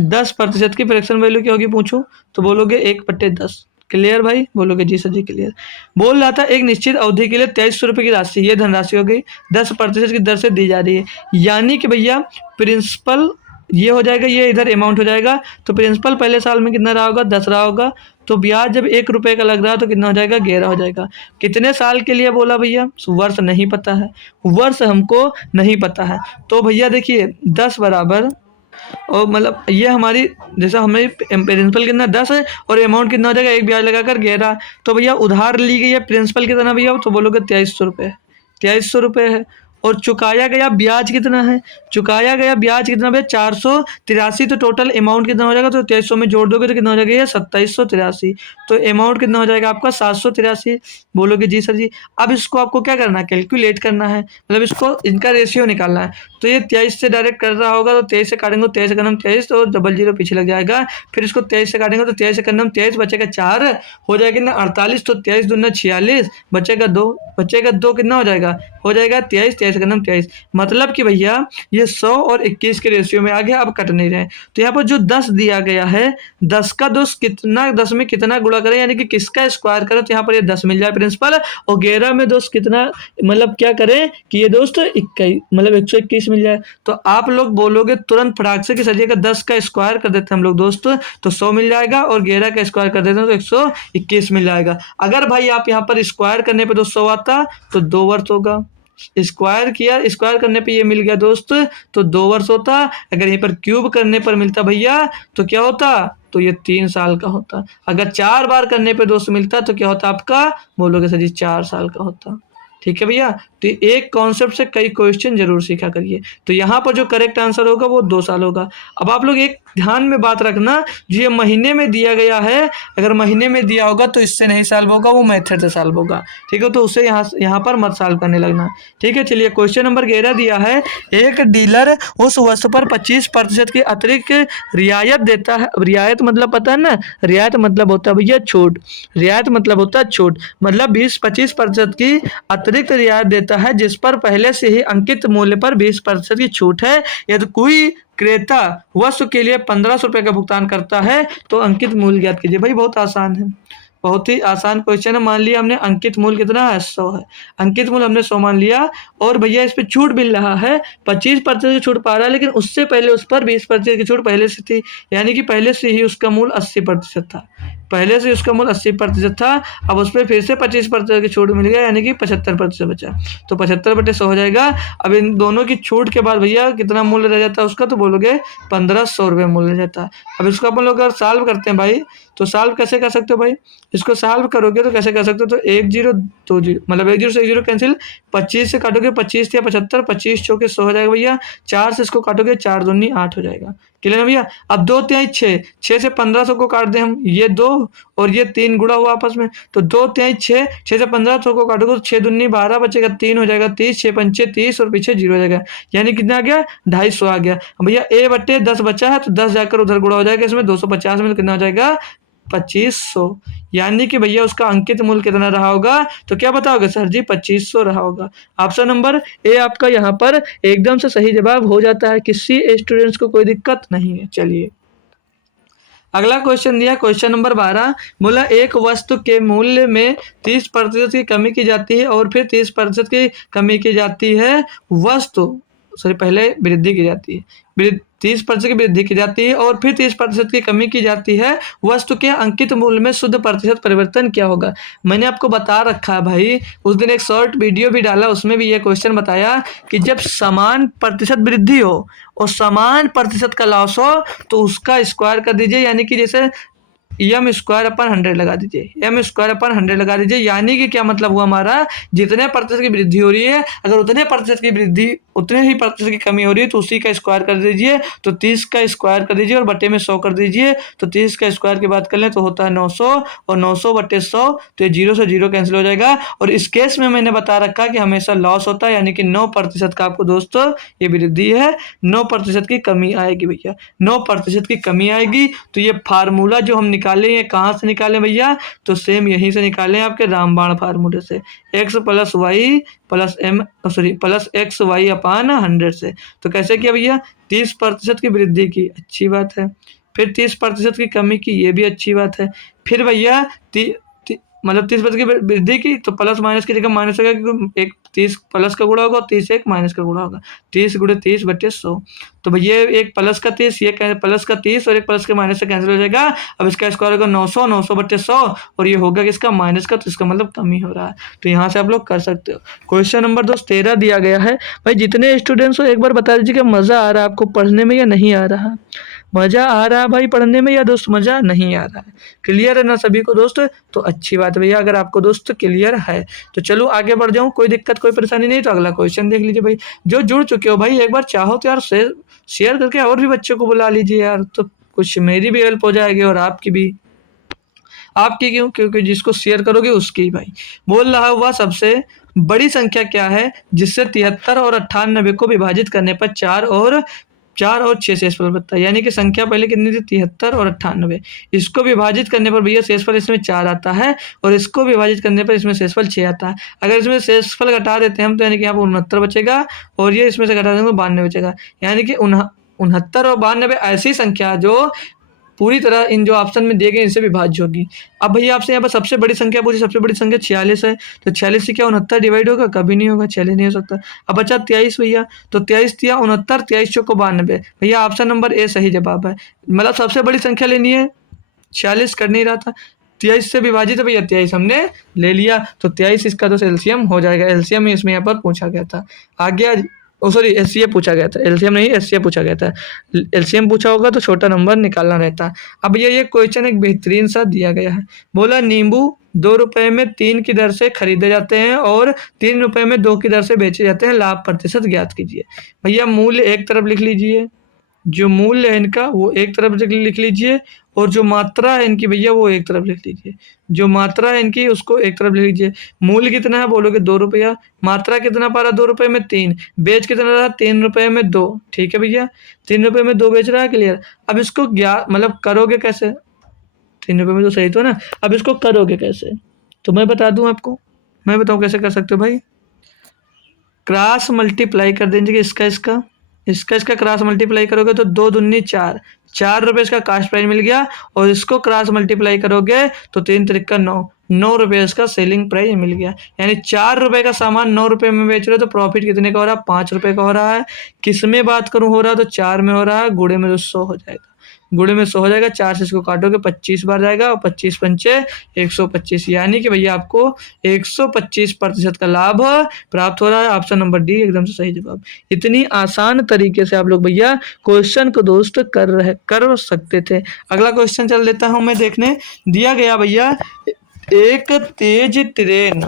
10% की फ्रैक्शन वैल्यू क्या होगी पूछूं तो बोलोगे 1/10। क्लियर भाई? बोलोगे जी सर जी क्लियर। बोल रहा था एक निश्चित अवधि के लिए 2300 रुपये की राशि, ये धनराशि हो गई, 10% की दर से दी जा रही है। यानी कि भैया प्रिंसिपल ये हो जाएगा, ये इधर अमाउंट हो जाएगा। तो प्रिंसिपल पहले साल में कितना रहा होगा? 10 रहा होगा। तो ब्याज जब 1 रुपये का लग रहा है तो कितना हो जाएगा? 11 हो जाएगा। कितने साल के लिए बोला भैया? वर्ष नहीं पता है, वर्ष हमको नहीं पता है। तो भैया देखिए 10 बराबर, और मतलब ये हमारी जैसा हमें प्रिंसिपल कितना 10 है और अमाउंट कितना हो जाएगा? एक ब्याज लगाकर 11। तो भैया उधार ली गई है प्रिंसिपल कितना भैया? तो बोलोगे 2300 रुपये, 2300 रुपये है। और चुकाया गया ब्याज कितना है, चुकाया गया ब्याज कितना भैया 483। तो टोटल अमाउंट कितना हो जाएगा, तो 2300 में जोड़ दोगे तो कितना हो जाएगा, ये 2783। तो अमाउंट कितना हो जाएगा आपका 783। बोलोगे जी सर जी। अब इसको आपको क्या करना है, कैलकुलेट करना है, मतलब इसको इनका रेशियो निकालना है। तो ये 23 से डायरेक्ट कर रहा होगा, तो 23 से काटेंगे, 23 से 23 तो डबल जीरो पीछे लग जाएगा। फिर इसको 23 से काटेंगे तो 23 से 23 बचेगा 4, हो जाएगा ना 48। तो 23 दूना 46, बचेगा 2, बचेगा 2 कितना हो जाएगा, हो जाएगा 23, 23 से 23। मतलब कि भैया ये 100 और 21 के रेशियो में आ गया। अब कट नहीं रहे, तो यहाँ पर जो 10 दिया गया है, 10 का 2 कितना, 10 में कितना गुणा करें, यानी कि किसका स्क्वायर करें, तो यहाँ पर ये 10 मिल जाए प्रिंसिपल। और 11 में दोस्त कितना, मतलब क्या करें कि ये दोस्त 21, मतलब 121 मिल जाए। तो आप लोग बोलोगे तुरंत फटाक से कि सर जी का 10 का स्क्वायर कर देते हैं हम लोग दोस्त, तो 100 मिल जाएगा, और 11 का स्क्वायर कर देते हैं तो 121 मिल जाएगा। अगर भाई आप यहाँ पर स्क्वायर करने पे 200 आता तो 2 वर्ष होगा, स्क्वायर किया, स्क्वायर करने पे ये मिल गया दोस्त तो 2 वर्ष होता। अगर यहीं पर क्यूब करने पर मिलता भैया तो क्या होता, तो ये 3 साल का होता। अगर 4 बार करने पे दोस्त मिलता तो क्या होता आपका, बोलोगे सर जी 4 साल का होता। ठीक है भैया, तो एक कॉन्सेप्ट से कई क्वेश्चन जरूर सीखा करिए। तो यहाँ पर जो करेक्ट आंसर होगा वो 2 साल होगा। अब आप लोग एक ध्यान में बात रखना, जो ये महीने में दिया गया है, अगर महीने में दिया होगा तो इससे नहीं सॉल्व होगा, वो मेथड से सॉल्व होगा। ठीक है, तो उसे यहाँ पर मत सॉल्व करने लगना। ठीक है, चलिए क्वेश्चन नंबर 11 दिया है, एक डीलर उस वस्तु पर 25% की अतिरिक्त रियायत देता है। रियायत मतलब पता है ना, रियायत मतलब होता है भैया छूट, रियायत मतलब होता है छूट, मतलब 20-25% की अतिरिक्त रियायत देता है, जिस पर पहले से ही अंकित मूल्य पर 20% की छूट है। यदि कोई क्रेता वस्तु के लिए 1500 रुपये का भुगतान करता है तो अंकित मूल्य ज्ञात कीजिए। भाई बहुत आसान है, बहुत ही आसान क्वेश्चन है। मान लिया हमने अंकित मूल्य कितना है, 100 है, अंकित मूल्य हमने 100 मान लिया, और भैया इस पे छूट मिल रहा है, 25% की छूट पा रहा है, लेकिन उससे पहले उस पर 20% की छूट पहले से थी, यानी कि पहले से ही उसका मूल्य 80% था, पहले से उसका मूल्य 80% था। अब उस पर फिर से 25% की छूट मिल गया, यानी कि 75% बचा, तो 75/100 हो जाएगा। अब इन दोनों की छूट के बाद भैया कितना मूल्य रह जाता है उसका, तो बोलोगे 1500 रुपये मूल्य रह जाता है। अब इसको अपन लोग अगर सॉल्व करते हैं भाई, तो सॉल्व कैसे कर सकते हो भाई, इसको सॉल्व करोगे तो कैसे कर सकते हो, तो 1 0 2 0, मतलब 1 0 से 1 0 कैंसिल, 25 से काटोगे 25 या 75, 25 चौके 100 हो जाएगा भैया, 4 से इसको काटोगे 4 दूनी 8 हो जाएगा। क्लियर है भैया। अब 2 तिहाई 6, 6 से 1500 को काट दें हम, ये 2 और ये 3 गुणा हुआ आपस में, तो 2 तिहाई 6, 6 से 1500 को काटोगे तो 6 दूनी 12 बचेगा, 3 हो जाएगा 30, 6 पंचे 30 और पीछे 0 हो जाएगा, यानी कितना आ गया 250 आ गया। भैया a/10 बचा है, तो 10 जाकर उधर गुणा हो जाएगा, इसमें 250 में तो कितना हो जाएगा 2500, यानी कि भैया उसका अंकित मूल्य कितना रहा होगा, तो क्या बताओगे सर जी 2500 रहा होगा। ऑप्शन नंबर ए आपका यहाँ पर एकदम से सही जवाब हो जाता है, किसी स्टूडेंट्स को कोई दिक्कत नहीं है। चलिए अगला क्वेश्चन दिया, क्वेश्चन नंबर 12, बोला एक वस्तु के मूल्य में 30% की कमी की जाती है और फिर 30% की कमी की जाती है, वस्तु सॉरी पहले वृद्धि की जाती है, 30% की वृद्धि की जाती है और फिर 30% की कमी की जाती है, वस्तु के अंकित मूल्य में शुद्ध प्रतिशत परिवर्तन क्या होगा। मैंने आपको बता रखा है भाई, उस दिन एक शॉर्ट वीडियो भी डाला, उसमें भी ये क्वेश्चन बताया कि जब समान प्रतिशत वृद्धि हो और समान प्रतिशत का लॉस हो तो उसका स्क्वायर कर दीजिए, यानी कि जैसे m² / 100 लगा दीजिए, m² / 100 लगा दीजिए, यानी कि क्या मतलब हुआ हमारा, जितने प्रतिशत की वृद्धि हो रही है, अगर उतने प्रतिशत की वृद्धि उतने ही प्रतिशत की कमी हो रही है तो उसी का स्क्वायर कर दीजिए, तो 30 का स्क्वायर कर दीजिए और बटे में 100 कर दीजिए, तो 30 का स्क्वायर की बात कर लें तो होता है 900 और 900/100, तो ये 0 से 0 कैंसिल हो जाएगा। और इस केस में मैंने बता रखा कि हमेशा लॉस होता है, यानी कि 9% का आपको दोस्तों ये वृद्धि है, 9% की कमी आएगी भैया, 9% की कमी आएगी। तो ये फार्मूला जो हम निकालें, ये कहाँ से निकालें भैया, तो सेम यहीं से निकालें, आपके रामबाण फार्मूले से, x + y + x/y/100 से। तो कैसे किया भैया, 30% की वृद्धि की, अच्छी बात है, फिर 30% की कमी की, ये भी अच्छी बात है, फिर भैया मतलब 30% की वृद्धि की, तो प्लस माइनस की जगह माइनस होगा, क्योंकि एक 30 प्लस का गुणा होगा और 30 एक माइनस का गुणा होगा, 30 × 30/100। तो भैया एक प्लस का 30, ये प्लस का 30 और एक प्लस के माइनस से कैंसिल हो जाएगा। अब इसका स्क्वायर होगा 900, 900/100 और ये होगा किसका, माइनस का, तो इसका मतलब कमी हो रहा है। तो यहाँ से आप लोग कर सकते हो। क्वेश्चन नंबर 13 दिया गया है, भाई जितने स्टूडेंट्स हो एक बार बता दीजिए कि मज़ा आ रहा है आपको पढ़ने में या नहीं आ रहा। मज़ा आ रहा है भाई पढ़ने में या दोस्त मज़ा नहीं आ रहा है? क्लियर है ना सभी को दोस्त? तो अच्छी बात है भैया, अगर आपको दोस्त क्लियर है तो चलो आगे बढ़ जाऊँ, कोई दिक्कत कोई परेशानी नहीं, तो अगला क्वेश्चन देख लीजिए भाई। जो जुड़ चुके हो भाई एक बार चाहो तो यार शेयर करके और भी बच्चों को बुला लीजिए यार, तो कुछ मेरी भी हेल्प हो जाएगी और आपकी भी। आपकी क्यों? क्योंकि जिसको शेयर करोगे उसकी भाई। बोल रहा हुआ सबसे बड़ी संख्या क्या है जिससे 73 और 98 को विभाजित करने पर 4 और 6 शेषफल बनता है। यानी कि संख्या पहले कितनी थी? 73 और 98। इसको विभाजित करने पर भैया शेषफल इसमें 4 आता है और इसको विभाजित करने पर इसमें शेषफल 6 आता है। अगर इसमें शेषफल घटा देते हैं हम तो यानी कि यहाँ पर 69 बचेगा और ये इसमें से घटा देंगे तो 92 बचेगा। यानी कि 69 और 92 ऐसी संख्या जो पूरी तरह इन जो ऑप्शन में दिए गए इनसे विभाज्य होगी। अब भैया आपसे यहाँ पर सबसे बड़ी संख्या पूछी, सबसे बड़ी संख्या 46 है, तो 46 से क्या 69 डिवाइड होगा? कभी नहीं होगा, 46 नहीं हो सकता। अब बचा 23 भैया, तो 23 तिया 69, 23 चौको 92 भैया ऑप्शन नंबर ए सही जवाब है। मतलब सबसे बड़ी संख्या लेनी है, 46 कर नहीं रहा था, 23 से विभाजित है भैया, 23 हमने ले लिया, तो 23 इसका तो एलसीएम हो जाएगा। एलसीएम इसमें यहाँ पर पूछा गया था। आगे सॉरी एचसीएफ पूछा गया था, एलसीएम नहीं एचसीएफ पूछा गया था। एलसीएम पूछा होगा तो छोटा नंबर निकालना रहता। अब ये क्वेश्चन एक बेहतरीन सा दिया गया है। बोला नींबू 2 रुपए में 3 की दर से खरीदे जाते हैं और 3 रुपए में 2 की दर से बेचे जाते हैं, लाभ प्रतिशत ज्ञात कीजिए। भैया मूल्य एक तरफ लिख लीजिए, जो मूल्य है इनका वो एक तरफ लिख लीजिए और जो मात्रा है इनकी भैया वो एक तरफ लिख लीजिए। जो मात्रा है इनकी उसको एक तरफ लिख लीजिए। मूल्य कितना है बोलोगे 2 रुपया, मात्रा कितना पा रहा 2 रुपये में 3, बेच कितना रहा 3 रुपये में 2। ठीक है भैया, 3 रुपये में 2 बेच रहा है, क्लियर। अब इसको मतलब करोगे कैसे? 3 रुपये में तो सही तो ना। अब इसको करोगे कैसे तो मैं बता दूं आपको, मैं बताऊं कैसे कर सकते हो भाई। क्रॉस मल्टीप्लाई कर दीजिए इसका क्रॉस मल्टीप्लाई करोगे तो 2 दूनी 4, 4 रुपये इसका कास्ट प्राइस मिल गया और इसको क्रॉस मल्टीप्लाई करोगे तो 3 त्रिका 9, 9 रुपये इसका सेलिंग प्राइस मिल गया। यानी 4 रुपये का सामान 9 रुपये में बेच रहे हो तो प्रॉफिट कितने का हो रहा है? 5 रुपये का हो रहा है। किस में बात करूं हो रहा है तो 4 में हो रहा है, गुणे में तो 100 हो जाएगा, गुणे में 100 हो जाएगा, 4 से इसको काटोगे 25 बार जाएगा और 25 पंचे 125, यानी कि भैया आपको 125% का लाभ प्राप्त हो रहा है। ऑप्शन नंबर डी एकदम से सही जवाब। इतनी आसान तरीके से आप लोग भैया क्वेश्चन को दोस्त कर सकते थे। अगला क्वेश्चन चल देता हूं मैं देखने। दिया गया भैया एक तेज ट्रेन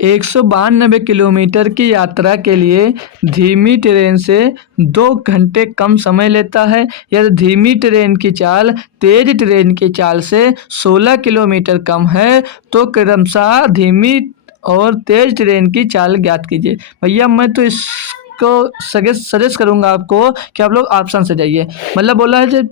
192 किलोमीटर की यात्रा के लिए धीमी ट्रेन से 2 घंटे कम समय लेता है। यदि धीमी ट्रेन की चाल तेज ट्रेन की चाल से 16 किलोमीटर कम है तो क्रमशः धीमी और तेज ट्रेन की चाल ज्ञात कीजिए। भैया मैं तो इसको सजेस्ट करूंगा आपको कि आप लोग ऑप्शन से जाइए। मतलब बोला है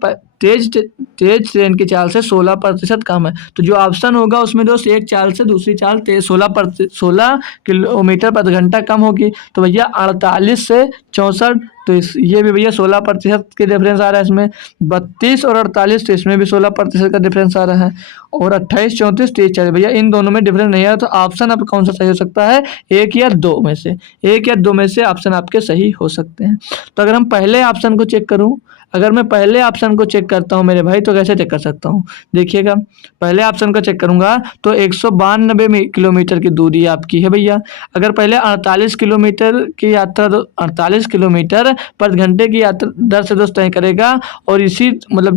तेज ट्रेन की चाल से 16% कम है, तो जो ऑप्शन होगा उसमें दोस्त एक चाल से दूसरी चाल 16 किलोमीटर प्रति घंटा कम होगी। तो भैया 48 से 64, तो ये भी भैया 16% के डिफरेंस आ रहा है इसमें। 32 और 48 तो इसमें भी 16% का डिफरेंस आ रहा है। और 28, 34, 30, 40 भैया इन दोनों में डिफरेंस नहीं आया, तो ऑप्शन आप कौन सा सही हो सकता है? एक या दो में से, एक या दो में से ऑप्शन आपके सही हो सकते हैं। तो अगर हम पहले ऑप्शन को चेक करूं, अगर मैं पहले ऑप्शन को चेक करता हूं मेरे भाई, तो कैसे चेक कर सकता हूं? देखिएगा, पहले ऑप्शन को चेक करूंगा तो 192 किलोमीटर की दूरी आपकी है भैया। अगर पहले 48 किलोमीटर की यात्रा, तो 48 किलोमीटर पर घंटे की यात्रा दर से दोस्त तय करेगा। और इसी मतलब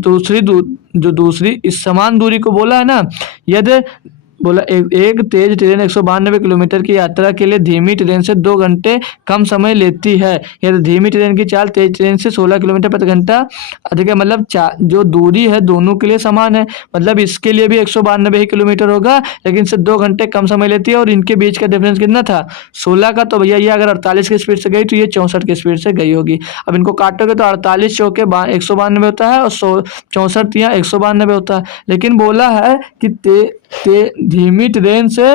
दूसरी इस समान दूरी को बोला है ना, यदि बोला एक तेज ट्रेन 192 किलोमीटर की यात्रा के लिए धीमी ट्रेन से 2 घंटे कम समय लेती है। यदि धीमी ट्रेन की चाल तेज ट्रेन से 16 किलोमीटर प्रति घंटा अधिक है, मतलब जो दूरी है दोनों के लिए समान है, मतलब इसके लिए भी 192 ही किलोमीटर होगा, लेकिन इससे 2 घंटे कम समय लेती है। और इनके बीच का डिफरेंस कितना था? 16 का। तो भैया ये अगर 48 की स्पीड से गई तो ये 64 की स्पीड से गई होगी। अब इनको काटोगे तो 48 चौके 192 होता है और 64 यहाँ 192 होता है। लेकिन बोला है कि धीमी ट्रेन से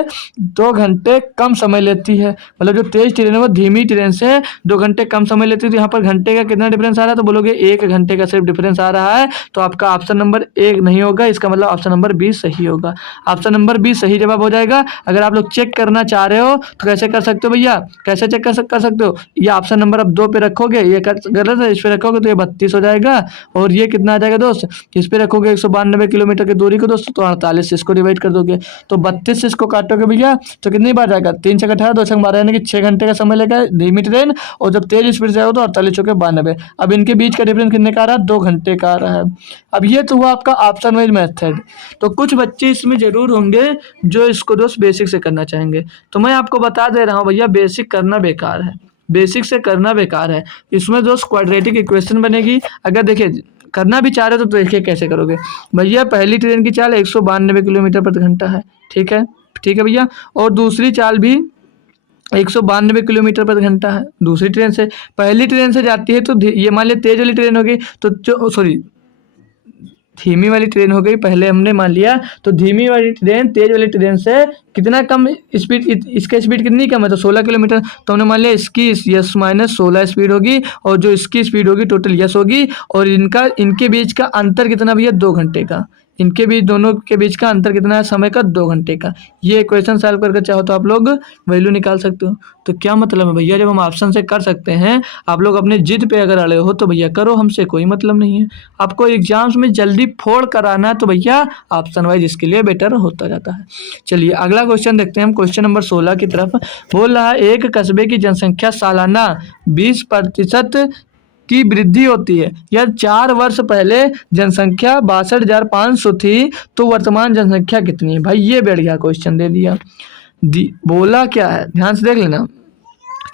2 घंटे कम समय लेती है, मतलब जो तेज ट्रेन है वो धीमी ट्रेन से 2 घंटे कम समय लेती है। तो यहाँ पर घंटे का कितना डिफरेंस आ रहा है? तो बोलोगे 1 घंटे का सिर्फ डिफरेंस आ रहा है। तो आपका ऑप्शन नंबर 1 नहीं होगा, इसका मतलब ऑप्शन नंबर बी सही होगा। ऑप्शन नंबर बी सही जवाब हो जाएगा। अगर आप लोग चेक करना चाह रहे हो तो कैसे कर सकते हो भैया? कैसे चेक कर सकते हो? ये ऑप्शन नंबर अब 2 पे रखोगे, ये गलत है, इस पे रखोगे तो ये 32 हो जाएगा। और ये कितना आ जाएगा दोस्त? इस पे रखोगे 192 किलोमीटर की दूरी को दोस्तों, तो 48 से इसको डिवाइड कर दोगे तो 32 से इसको काटोगे भैया तो कितनी बार जाएगा, 3 छक 18, 2 छक 12, यानी कि 6 घंटे का समय लेगा धीमी ट्रेन, और जब तेज स्पीड से जाएगा तो 48 चौके 92। अब इनके बीच का डिफरेंस कितने का आ रहा है, 2 घंटे का आ रहा है। अब ये तो हुआ आपका ऑप्शन वाइज मेथड। तो कुछ बच्चे इसमें जरूर होंगे जो इसको दोस्त बेसिक से करना चाहेंगे, तो मैं आपको बता दे रहा हूँ भैया बेसिक करना बेकार है, बेसिक से करना बेकार है। इसमें दोस्त क्वाड्रेटिक इक्वेशन बनेगी। अगर देखिए करना भी चाह रहे हो तो देखिए कैसे करोगे भैया। पहली ट्रेन की चाल 192 किलोमीटर प्रति घंटा है, ठीक है, ठीक है भैया, और दूसरी चाल भी 192 किलोमीटर प्रति घंटा है दूसरी ट्रेन से। पहली ट्रेन से जाती है तो ये मान लिया तेज वाली ट्रेन होगी, तो जो सॉरी धीमी वाली ट्रेन हो गई, पहले हमने मान लिया, तो धीमी वाली ट्रेन तेज वाली ट्रेन से कितना कम स्पीड, इसका स्पीड कितनी कम है, तो 16 किलोमीटर। तो हमने मान लिया इसकी यस माइनस 16 स्पीड होगी, और जो इसकी स्पीड होगी टोटल यस होगी, और इनके बीच का अंतर कितना भैया, 2 घंटे का। इनके बीच दोनों के बीच का अंतर कितना है, समय का, 2 घंटे का। ये क्वेश्चन सॉल्व करके चाहो तो आप लोग वैल्यू निकाल सकते हो। तो क्या मतलब है भैया, जब हम ऑप्शन से कर सकते हैं, आप लोग अपने जिद पे अगर अड़े हो तो भैया करो, हमसे कोई मतलब नहीं है। आपको एग्जाम्स में जल्दी फोड़ कराना है तो भैया ऑप्शन वाइज इसके लिए बेटर होता जाता है। चलिए अगला क्वेश्चन देखते हैं हम, क्वेश्चन नंबर 16 की तरफ। बोल रहा है एक कस्बे की जनसंख्या सालाना 20% की वृद्धि होती है। यह 4 वर्ष पहले जनसंख्या 62,500 थी, तो वर्तमान जनसंख्या कितनी है। भाई ये बढ़िया क्वेश्चन दे दिया। बोला क्या है, ध्यान से देख लेना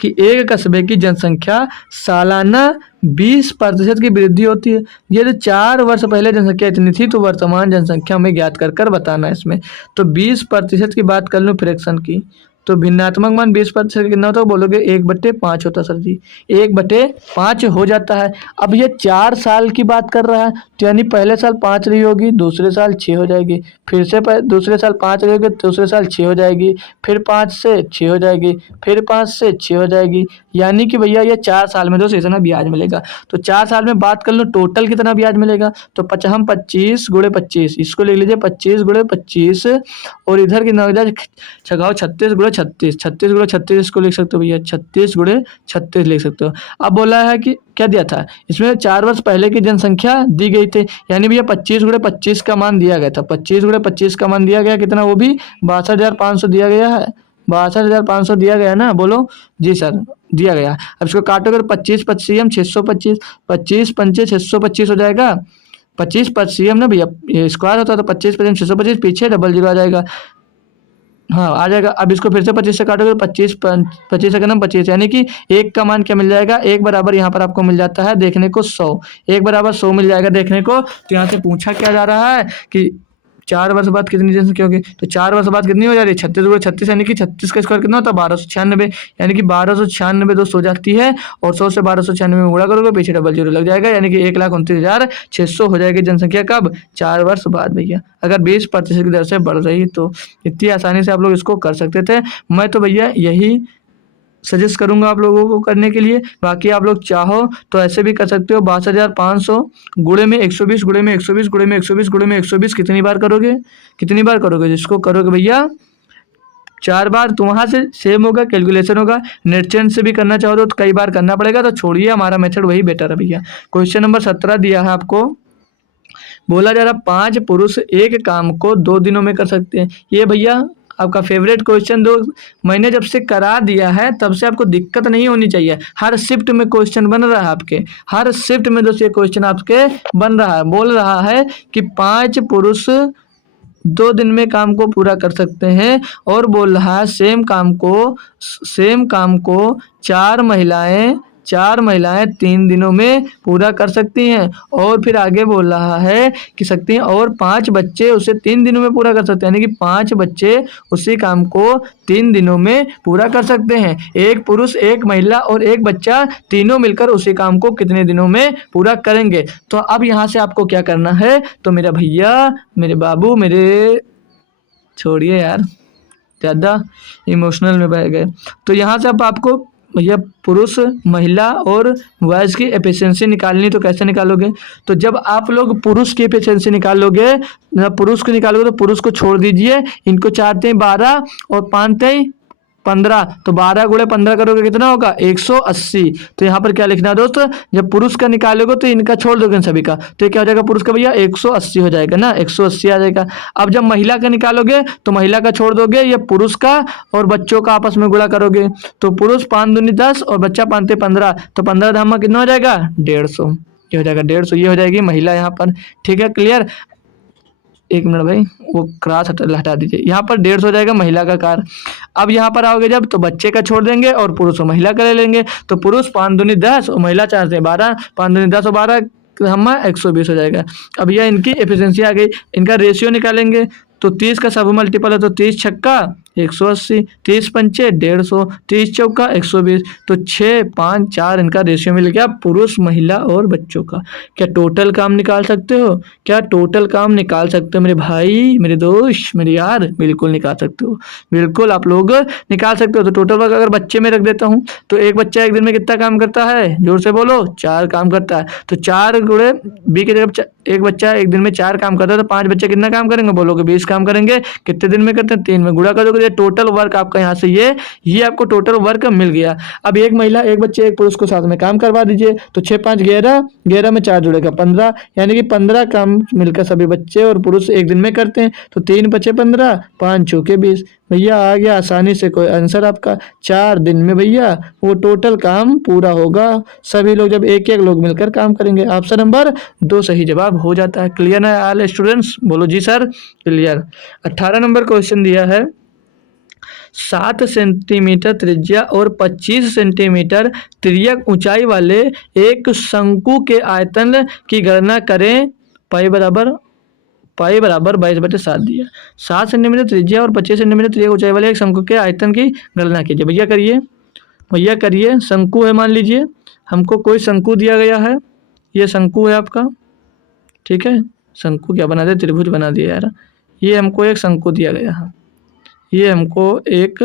कि एक कस्बे की जनसंख्या सालाना 20% की वृद्धि होती है। ये जो 4 वर्ष पहले जनसंख्या इतनी थी, तो वर्तमान जनसंख्या हमें ज्ञात कर कर बताना है इसमें। तो 20% की बात कर लूँ फ्रैक्शन की, तो भिन्नात्मक मान 20% कितना होता है, बोलोगे 1/5 होता है सर जी, 1/5 हो जाता है। अब ये 4 साल की बात कर रहा है, तो यानी पहले साल 5 रही होगी, दूसरे साल 6 हो जाएगी, फिर से दूसरे साल 5 रही होगी, दूसरे साल 6 हो जाएगी, फिर 5 से 6 हो जाएगी, फिर 5 से 6 हो जाएगी। यानी कि भैया ये 4 साल में दोस्त इतना ब्याज मिलेगा। तो 4 साल में बात कर लो टोटल कितना ब्याज मिलेगा, तो 25 गुणे 25, इसको लिख लीजिए 25 गुणे 25, और इधर कितना हो जाए छगाओ 36 गुणे 36, 36 गुणे 36 इसको लिख सकते हो भैया, 36 गुणे 36 लिख सकते हो। अब बोला है कि क्या दिया था इसमें, 4 वर्ष पहले की जनसंख्या दी गई थी, यानी भैया 25 गुणे 25 का मान दिया गया था। 25 गुणे 25 का मान दिया गया कितना, वो भी 62,500 दिया गया है, 62,500 दिया गया ना, बोलो जी सर दिया गया। अब इसको काटोगे तो 25 पच्चीस 625, 25 पंचे 625 हो जाएगा। 25 पच्चीस ना भैया, ये स्क्वायर होता है तो 25 पच्चीस 625, पीछे डबल जीरो आ जाएगा, हाँ आ जाएगा। अब इसको फिर से 25 से काटोगे तो 25 से करना 25, यानी कि 1 का मान क्या मिल जाएगा, 1 बराबर यहाँ पर आपको मिल जाता है देखने को 100, 1 बराबर 100 मिल जाएगा देखने को। तो यहाँ से पूछा क्या जा रहा है कि 4 वर्ष बाद कितनी जनसंख्या होगी, तो 4 वर्ष बाद कितनी हो जा रही है, 36 गुणे 36, यानी कि 36 का स्क्वायर कितना होता है 1296, यानी कि 1296 दोस्त हो जाती है, और 100 से 1296 में गुणा करोगे पीछे डबल जीरो लग जाएगा, यानी कि 1,29,600 हो जाएगी जनसंख्या कब, 4 वर्ष बाद भैया। अगर 20% की दर से बढ़ रही तो इतनी आसानी से आप लोग इसको कर सकते थे। मैं तो भैया यही सजेस्ट करूंगा आप लोगों को करने के लिए। बाकी आप लोग चाहो तो ऐसे भी कर सकते हो, 62,500 गुणे में 120 गुणे में 120 गुणे में 120 गुणे में 120 कितनी बार करोगे, कितनी बार करोगे, जिसको करोगे भैया 4 बार, तो वहाँ से सेम होगा, कैलकुलेशन होगा। नेट चेंज से भी करना चाहो तो कई बार करना पड़ेगा, तो छोड़िए हमारा मेथड वही बेटर है भैया। क्वेश्चन नंबर 17 दिया है आपको, बोला जा रहा 5 पुरुष एक काम को 2 दिनों में कर सकते हैं। ये भैया आपका फेवरेट क्वेश्चन, दो मैंने जब से करा दिया है तब से आपको दिक्कत नहीं होनी चाहिए। हर शिफ्ट में क्वेश्चन बन रहा है आपके, हर शिफ्ट में दोस्तों ये क्वेश्चन आपके बन रहा है। बोल रहा है कि 5 पुरुष 2 दिन में काम को पूरा कर सकते हैं, और बोल रहा है सेम काम को 4 महिलाएं 3 दिनों में पूरा कर सकती हैं। और फिर आगे बोल रहा है कि सकती हैं, और 5 बच्चे उसे 3 दिनों में पूरा कर सकते हैं, यानी कि 5 बच्चे उसी काम को 3 दिनों में पूरा कर सकते हैं। एक पुरुष, एक महिला और एक बच्चा तीनों मिलकर उसी काम को कितने दिनों में पूरा करेंगे। तो अब यहाँ से आपको क्या करना है, तो मेरा भैया, मेरे बाबू, मेरे छोड़िए यार ज़्यादा इमोशनल में बह गए, तो यहाँ से अब आपको भैया पुरुष, महिला और वॉइस की एफिशिएंसी निकालनी। तो कैसे निकालोगे, तो जब आप लोग पुरुष की एफिशिएंसी निकालोगे, जब पुरुष को निकालोगे तो पुरुष को छोड़ दीजिए, इनको 4 × 12 और 5 × 15, तो 12 गुणे 15 करोगे कितना होगा 180। तो यहाँ पर क्या लिखना है दोस्त, जब पुरुष का निकालोगे तो इनका छोड़ दोगे इन सभी का, तो ये क्या हो जाएगा पुरुष का भैया 180 हो जाएगा ना, 180 आ जाएगा। अब जब महिला का निकालोगे तो महिला का छोड़ दोगे, ये पुरुष का और बच्चों का आपस में गुणा करोगे, तो पुरुष 5 दूनी 10 और बच्चा 5 ते 15, तो 15 धामा कितना हो जाएगा 150, ये हो जाएगा 150, ये हो जाएगी महिला यहाँ पर। ठीक है, क्लियर। एक मिनट भाई, वो क्रॉस हटा दीजिए, यहाँ पर 150 हो जाएगा महिला का कार। अब यहाँ पर आओगे जब, तो बच्चे का छोड़ देंगे और पुरुष और महिला का ले लेंगे, तो पुरुष 5 दूनी 10 और महिला 4 से 12, 5 दूनी 10 और 12 हम 120 हो जाएगा। अब यह इनकी एफिशिएंसी आ गई, इनका रेशियो निकालेंगे, तो 30 का सब मल्टीपल है, तो 30 छक्का 180, 30 पंचे 150, 30 चौका 120, तो 6 5 4 इनका रेशियो मिल गया पुरुष महिला और बच्चों का। क्या टोटल काम निकाल सकते हो, क्या टोटल काम निकाल सकते हो मेरे भाई, मेरे दोस्त, मेरे यार, बिल्कुल निकाल सकते हो, बिल्कुल आप लोग निकाल सकते हो। तो टोटल वर्क अगर बच्चे में रख देता हूँ, तो एक बच्चा एक दिन में कितना काम करता है, जोर से बोलो, 4 काम करता है, तो 4 गुणे बी की जगह एक बच्चा एक दिन में 4 काम करता है, तो 5 बच्चे कितना काम करेंगे, बोलोगे 20 काम करेंगे। कितने दिन में करते हैं, 3 में, गुणा करोगे टोटल वर्क आपका यहाँ से ये आपको टोटल वर्क मिल गया। अब एक महिला एक बच्चे एक पुरुष को साथ में काम करवा दीजिए, तो 6 5 11, 11 में 4 जुड़ेगा 15, यानी कि 15 काम मिलकर सभी बच्चे और पुरुष एक दिन में करते हैं, तो 3 5 15, 5 चौके 20, भैया आ गया आसानी से कोई आंसर आपका। 4 दिन में भैया वो टोटल काम पूरा होगा, सभी लोग जब एक एक लोग मिलकर काम करेंगे। ऑप्शन नंबर 2 सही जवाब हो जाता है। क्लियर है ऑल स्टूडेंट्स, बोलो जी सर क्लियर। 18 नंबर क्वेश्चन दिया है, 7 सेंटीमीटर त्रिज्या और 25 सेंटीमीटर तिर्यक ऊंचाई वाले एक शंकु के आयतन की गणना करें। पाई बराबर 22/7 दिया। 7 सेंटीमीटर त्रिज्या और 25 सेंटीमीटर तिर्यक ऊंचाई वाले एक शंकु के आयतन की गणना कीजिए। भैया करिए, शंकु है, मान लीजिए हमको कोई शंकु दिया गया है, ये शंकु है आपका, ठीक है, शंकु क्या बना दिया, त्रिभुज बना दिया यार। ये हमको एक शंकु दिया गया है, ये हमको एक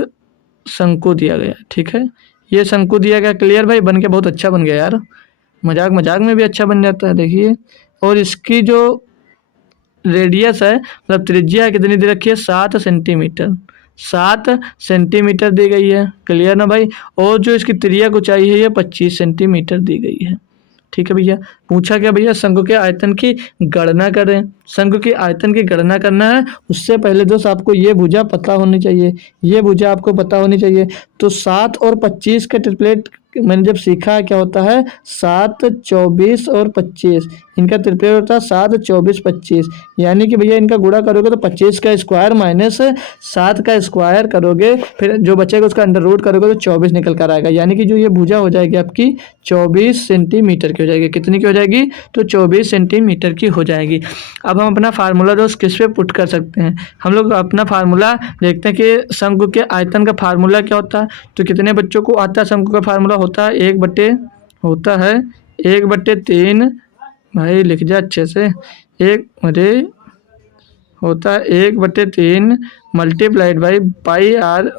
शंकु दिया गया, ठीक है, ये शंकु दिया गया। क्लियर भाई, बन के बहुत अच्छा बन गया यार, मजाक में भी अच्छा बन जाता है, देखिए। और इसकी जो रेडियस है, मतलब त्रिज्या कितनी दे रखी है, 7 सेंटीमीटर, 7 सेंटीमीटर दी गई है। क्लियर ना भाई। और जो इसकी तिर्यक ऊंचाई है, ये 25 सेंटीमीटर दी गई है। ठीक है भैया, पूछा क्या भैया, शंकु के आयतन की गणना करें। शंकु के आयतन की गणना करना है, उससे पहले दोस्त आपको ये भुजा पता होनी चाहिए, ये भुजा आपको पता होनी चाहिए। तो 7 और 25 का ट्रिपलेट मैंने जब सीखा क्या होता है, 7 24 और 25, इनका ट्रिपलेट होता है 7 24 25, यानी कि भैया इनका गुणा करोगे तो 25 का स्क्वायर माइनस 7 का स्क्वायर करोगे, फिर जो बचेगा उसका अंडर रूट करोगे तो 24 निकल कर आएगा, यानी कि जो ये भुजा हो जाएगी आपकी 24 सेंटीमीटर की हो जाएगी। कितनी की हो जाएगी, तो 24 सेंटीमीटर की हो जाएगी। अब हम अपना फार्मूला दोस्त किस पे पुट कर सकते हैं, हम लोग अपना फार्मूला देखते हैं कि शंकु के आयतन का फार्मूला क्या होता है। तो कितने बच्चों को आता है, शंकु का फार्मूला होता है 1/3, भाई लिख जा अच्छे से, 1/3 मल्टीप्लाइड बाई पाई आर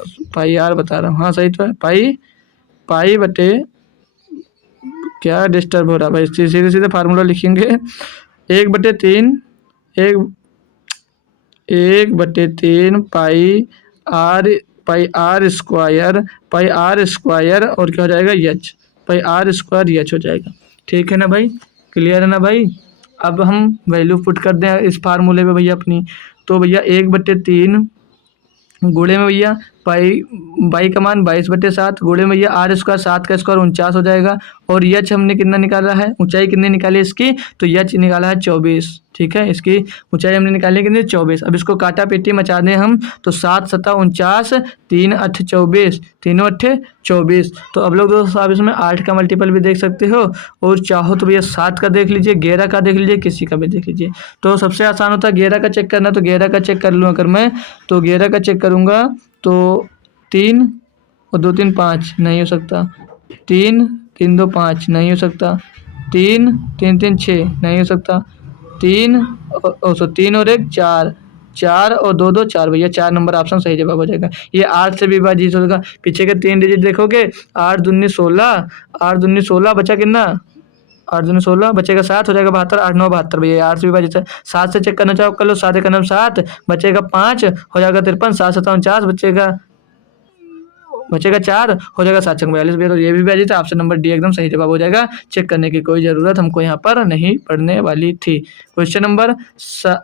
बता रहा हूँ, हाँ सही तो है, पाई बटे, क्या डिस्टर्ब हो रहा है भाई, सीधे सीधे फार्मूला लिखेंगे, 1/3 पाई आर स्क्वायर और क्या हो जाएगा H, pi R square H हो जाएगा। ठीक है ना भाई, क्लियर है ना भाई। अब हम वैल्यू पुट कर दें इस फार्मूले में भैया अपनी, तो भैया 1/3 गुणे में भैया बाई का मान 22/7 गुणे में भैया आर स्क्वायर, 7 का स्क्वायर 49 हो जाएगा। और यच हमने कितना निकाला है, ऊंचाई कितनी निकाली इसकी, तो यच निकाला है 24। ठीक है, इसकी ऊंचाई हमने निकाली कितनी 24। अब इसको काटा पेटी मचा दें हम, तो 7 7 49, 3 8 24, 3 8 24। तो अब लोग दोस्तों आप इसमें 8 का मल्टीपल भी देख सकते हो, और चाहो तो भैया 7 का देख लीजिए, 11 का देख लीजिए, किसी का भी देख लीजिए। तो सबसे आसान होता है 11 का चेक करना, तो 11 का चेक कर लूँ अगर मैं, तो 11 का चेक करूँगा तो 3 और 2 3 5 नहीं हो सकता, 3 3 2 5 नहीं हो सकता, 3 3 3 6 नहीं हो सकता, 3 और 1 4, 4 और 2 2 4, भैया 4 नंबर ऑप्शन सही जवाब हो जाएगा। ये 8 से भी विभाजित होगा, पीछे के 3 डिजिट देखोगे, 8 दूनी 16, 8 दूनी 16 बचा कितना, 8 दूनी 16 बचेगा 7 हो जाएगा 72, 8 9 72, भैया 8 से विभाजित है। 7 से चेक करना चाहो कर लो, 7 1 7 बचेगा 5 हो जाएगा 53, 7 7 49 बचेगा बचेगा 4, हो जाएगा 7 चक 42 भैया। तो ये भी भैया जी था, ऑप्शन नंबर डी एकदम सही जवाब हो जाएगा। चेक करने की कोई ज़रूरत हमको यहाँ पर नहीं पड़ने वाली थी। क्वेश्चन नंबर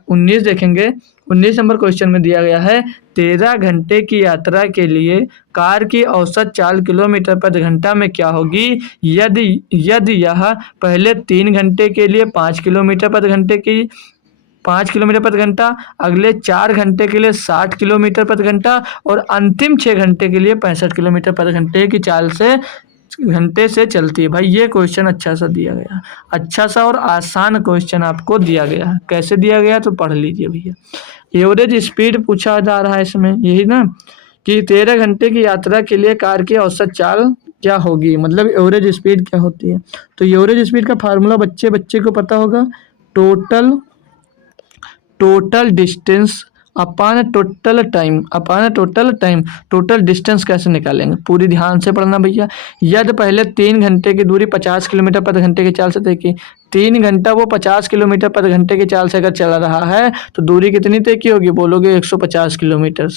19 देखेंगे। 19 नंबर क्वेश्चन में दिया गया है 13 घंटे की यात्रा के लिए कार की औसत चाल किलोमीटर प्रति घंटा में क्या होगी यदि यदि यह पहले 3 घंटे के लिए 5 किलोमीटर प्रति घंटे की 5 किलोमीटर प्रति घंटा, अगले 4 घंटे के लिए 60 किलोमीटर प्रति घंटा और अंतिम 6 घंटे के लिए 65 किलोमीटर प्रति घंटे की चाल से घंटे से चलती है। भाई ये क्वेश्चन अच्छा सा दिया गया, अच्छा सा और आसान क्वेश्चन आपको दिया गया है। कैसे दिया गया तो पढ़ लीजिए भैया। एवरेज स्पीड पूछा जा रहा है इसमें, यही ना कि 13 घंटे की यात्रा के लिए कार की औसत चाल क्या होगी, मतलब एवरेज स्पीड क्या होती है। तो एवरेज स्पीड का फार्मूला बच्चे को पता होगा, टोटल डिस्टेंस अपान टोटल टाइम। टोटल डिस्टेंस कैसे निकालेंगे, पूरी ध्यान से पढ़ना भैया। यदि पहले 3 घंटे की दूरी 50 किलोमीटर प्रति घंटे की चाल से तय की, 3 घंटा वो 50 किलोमीटर प्रति घंटे की चाल से अगर चला रहा है तो दूरी कितनी तय की होगी, बोलोगे 150 किलोमीटर,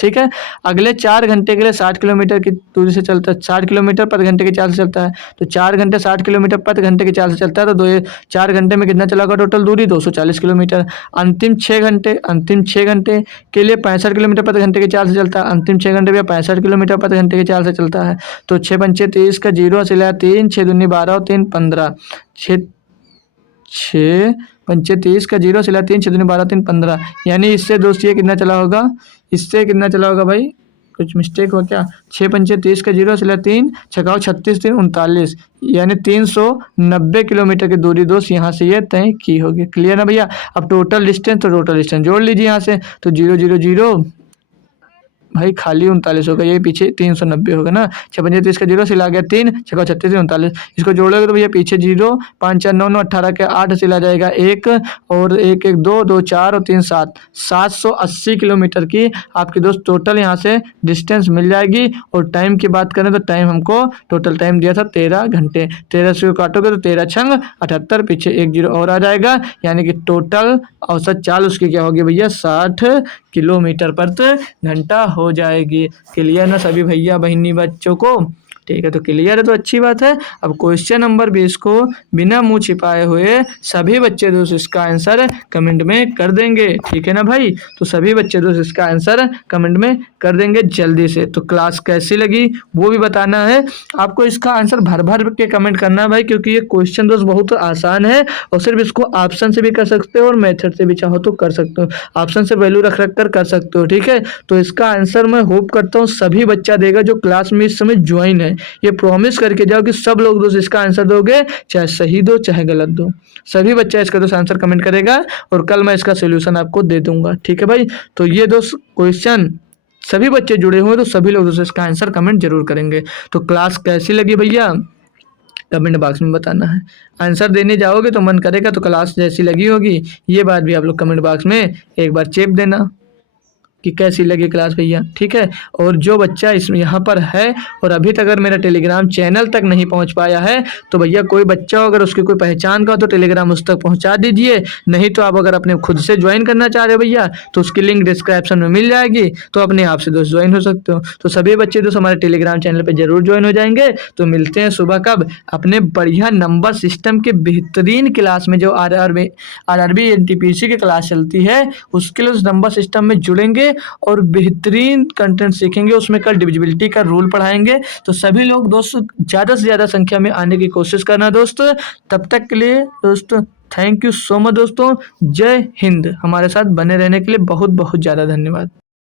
ठीक है। अगले 4 घंटे के लिए 60 किलोमीटर की दूरी से चलता है, 60 किलोमीटर प्रति घंटे की चाल से चलता है। तो 4 घंटे 60 किलोमीटर प्रति घंटे की चाल से चलता है, तो 4 घंटे में कितना चला होगा टोटल दूरी, 240 किलोमीटर। अंतिम 6 घंटे के लिए 65 किलोमीटर प्रति घंटे की चाल से चलता है। अंतिम 6 घंटे में 65 किलोमीटर प्रति घंटे की चाल से चलता है। तो 6 पंचे 30 का 0 सिला 3, 6 दूनी 12 और 3 15, 6 पंचे 30 का 0 सिला 3, 6 दूनी 12 3 15, यानी इससे दोस्त ये कितना चला होगा, इससे कितना चला होगा भाई, कुछ मिस्टेक हो क्या, 6 पंचे 30 का 0 सिला 3, 6 36 3 39, यानी 390 किलोमीटर की दूरी दोस्त यहाँ से ये तय की होगी। क्लियर ना भैया। अब टोटल डिस्टेंस, तो टोटल डिस्टेंस जोड़ लीजिए यहाँ से, तो 0 0 0 भाई खाली 39 होगा, ये पीछे 390 होगा ना। 6 पंजे 30 का 0 सिला गया 3, 6 36 39, इसको जोड़ोगे तो भैया पीछे 0, 5 4 9 9 18 के 8 सिला जाएगा 1 और 1 1 2 2 4 और 3 7, 780 किलोमीटर की आपकी दोस्त टोटल यहाँ से डिस्टेंस मिल जाएगी। और टाइम की बात करें तो टाइम हमको टोटल टाइम दिया था 13 घंटे, 13 से काटोगे तो 13 छंग 78, पीछे 1 0 और आ जाएगा, यानी कि टोटल औसत चाल उसकी क्या होगी भैया, 60 किलोमीटर प्रति घंटा हो जाएगी। क्लियर ना सभी भैया बहिनी बच्चों को, ठीक है। तो क्लियर है तो अच्छी बात है। अब क्वेश्चन नंबर 20 को बिना मुंह छिपाए हुए सभी बच्चे दोस्त इसका आंसर कमेंट में कर देंगे, ठीक है ना भाई। तो सभी बच्चे दोस्त इसका आंसर कमेंट में कर देंगे जल्दी से। तो क्लास कैसी लगी वो भी बताना है आपको, इसका आंसर भर भर के कमेंट करना है भाई, क्योंकि ये क्वेश्चन दोस्त बहुत आसान है और सिर्फ इसको ऑप्शन से भी कर सकते हो और मेथड से भी चाहो तो कर सकते हो, ऑप्शन से वैल्यू रख रख कर सकते हो, ठीक है। तो इसका आंसर मैं होप करता हूँ सभी बच्चा देगा जो क्लास में इस समय ज्वाइन है। ये प्रॉमिस करके जाओ कि सब लोग दोस्त इसका आंसर दोगे, चाहे सही दो चाहे गलत दो, सभी बच्चा इसका दोस्त आंसर कमेंट करेगा और कल मैं इसका सोल्यूशन आपको दे दूंगा, ठीक है भाई। तो ये दोस्त क्वेश्चन सभी बच्चे जुड़े हुए तो सभी लोग दोस्त इसका आंसर कमेंट जरूर करेंगे। तो क्लास कैसी लगी भैया कमेंट बॉक्स में बताना है। आंसर देने जाओगे तो मन करेगा तो क्लास जैसी लगी होगी, ये बात भी आप लोग कमेंट बॉक्स में एक बार चेप देना कि कैसी लगी क्लास भैया, ठीक है। और जो बच्चा इस यहाँ पर है और अभी तक अगर मेरा टेलीग्राम चैनल तक नहीं पहुँच पाया है तो भैया कोई बच्चा हो अगर उसकी कोई पहचान का हो तो टेलीग्राम उस तक पहुँचा दीजिए, नहीं तो आप अगर अपने खुद से ज्वाइन करना चाह रहे हो भैया तो उसकी लिंक डिस्क्रिप्शन में मिल जाएगी, तो अपने आप से दोस्त ज्वाइन हो सकते हो। तो सभी बच्चे दोस्त हमारे टेलीग्राम चैनल पर जरूर ज्वाइन हो जाएंगे। तो मिलते हैं सुबह कब अपने बढ़िया नंबर सिस्टम के बेहतरीन क्लास में, जो आरआरबी एनटीपीसी की क्लास चलती है उसके लिए उस नंबर सिस्टम में जुड़ेंगे और बेहतरीन कंटेंट सीखेंगे। उसमें कल डिविजिबिलिटी का रूल पढ़ाएंगे, तो सभी लोग दोस्त ज़्यादा से ज़्यादा संख्या में आने की कोशिश करना दोस्त। तब तक के लिए दोस्तों थैंक यू सो मच दोस्तों, जय हिंद। हमारे साथ बने रहने के लिए बहुत बहुत ज़्यादा धन्यवाद।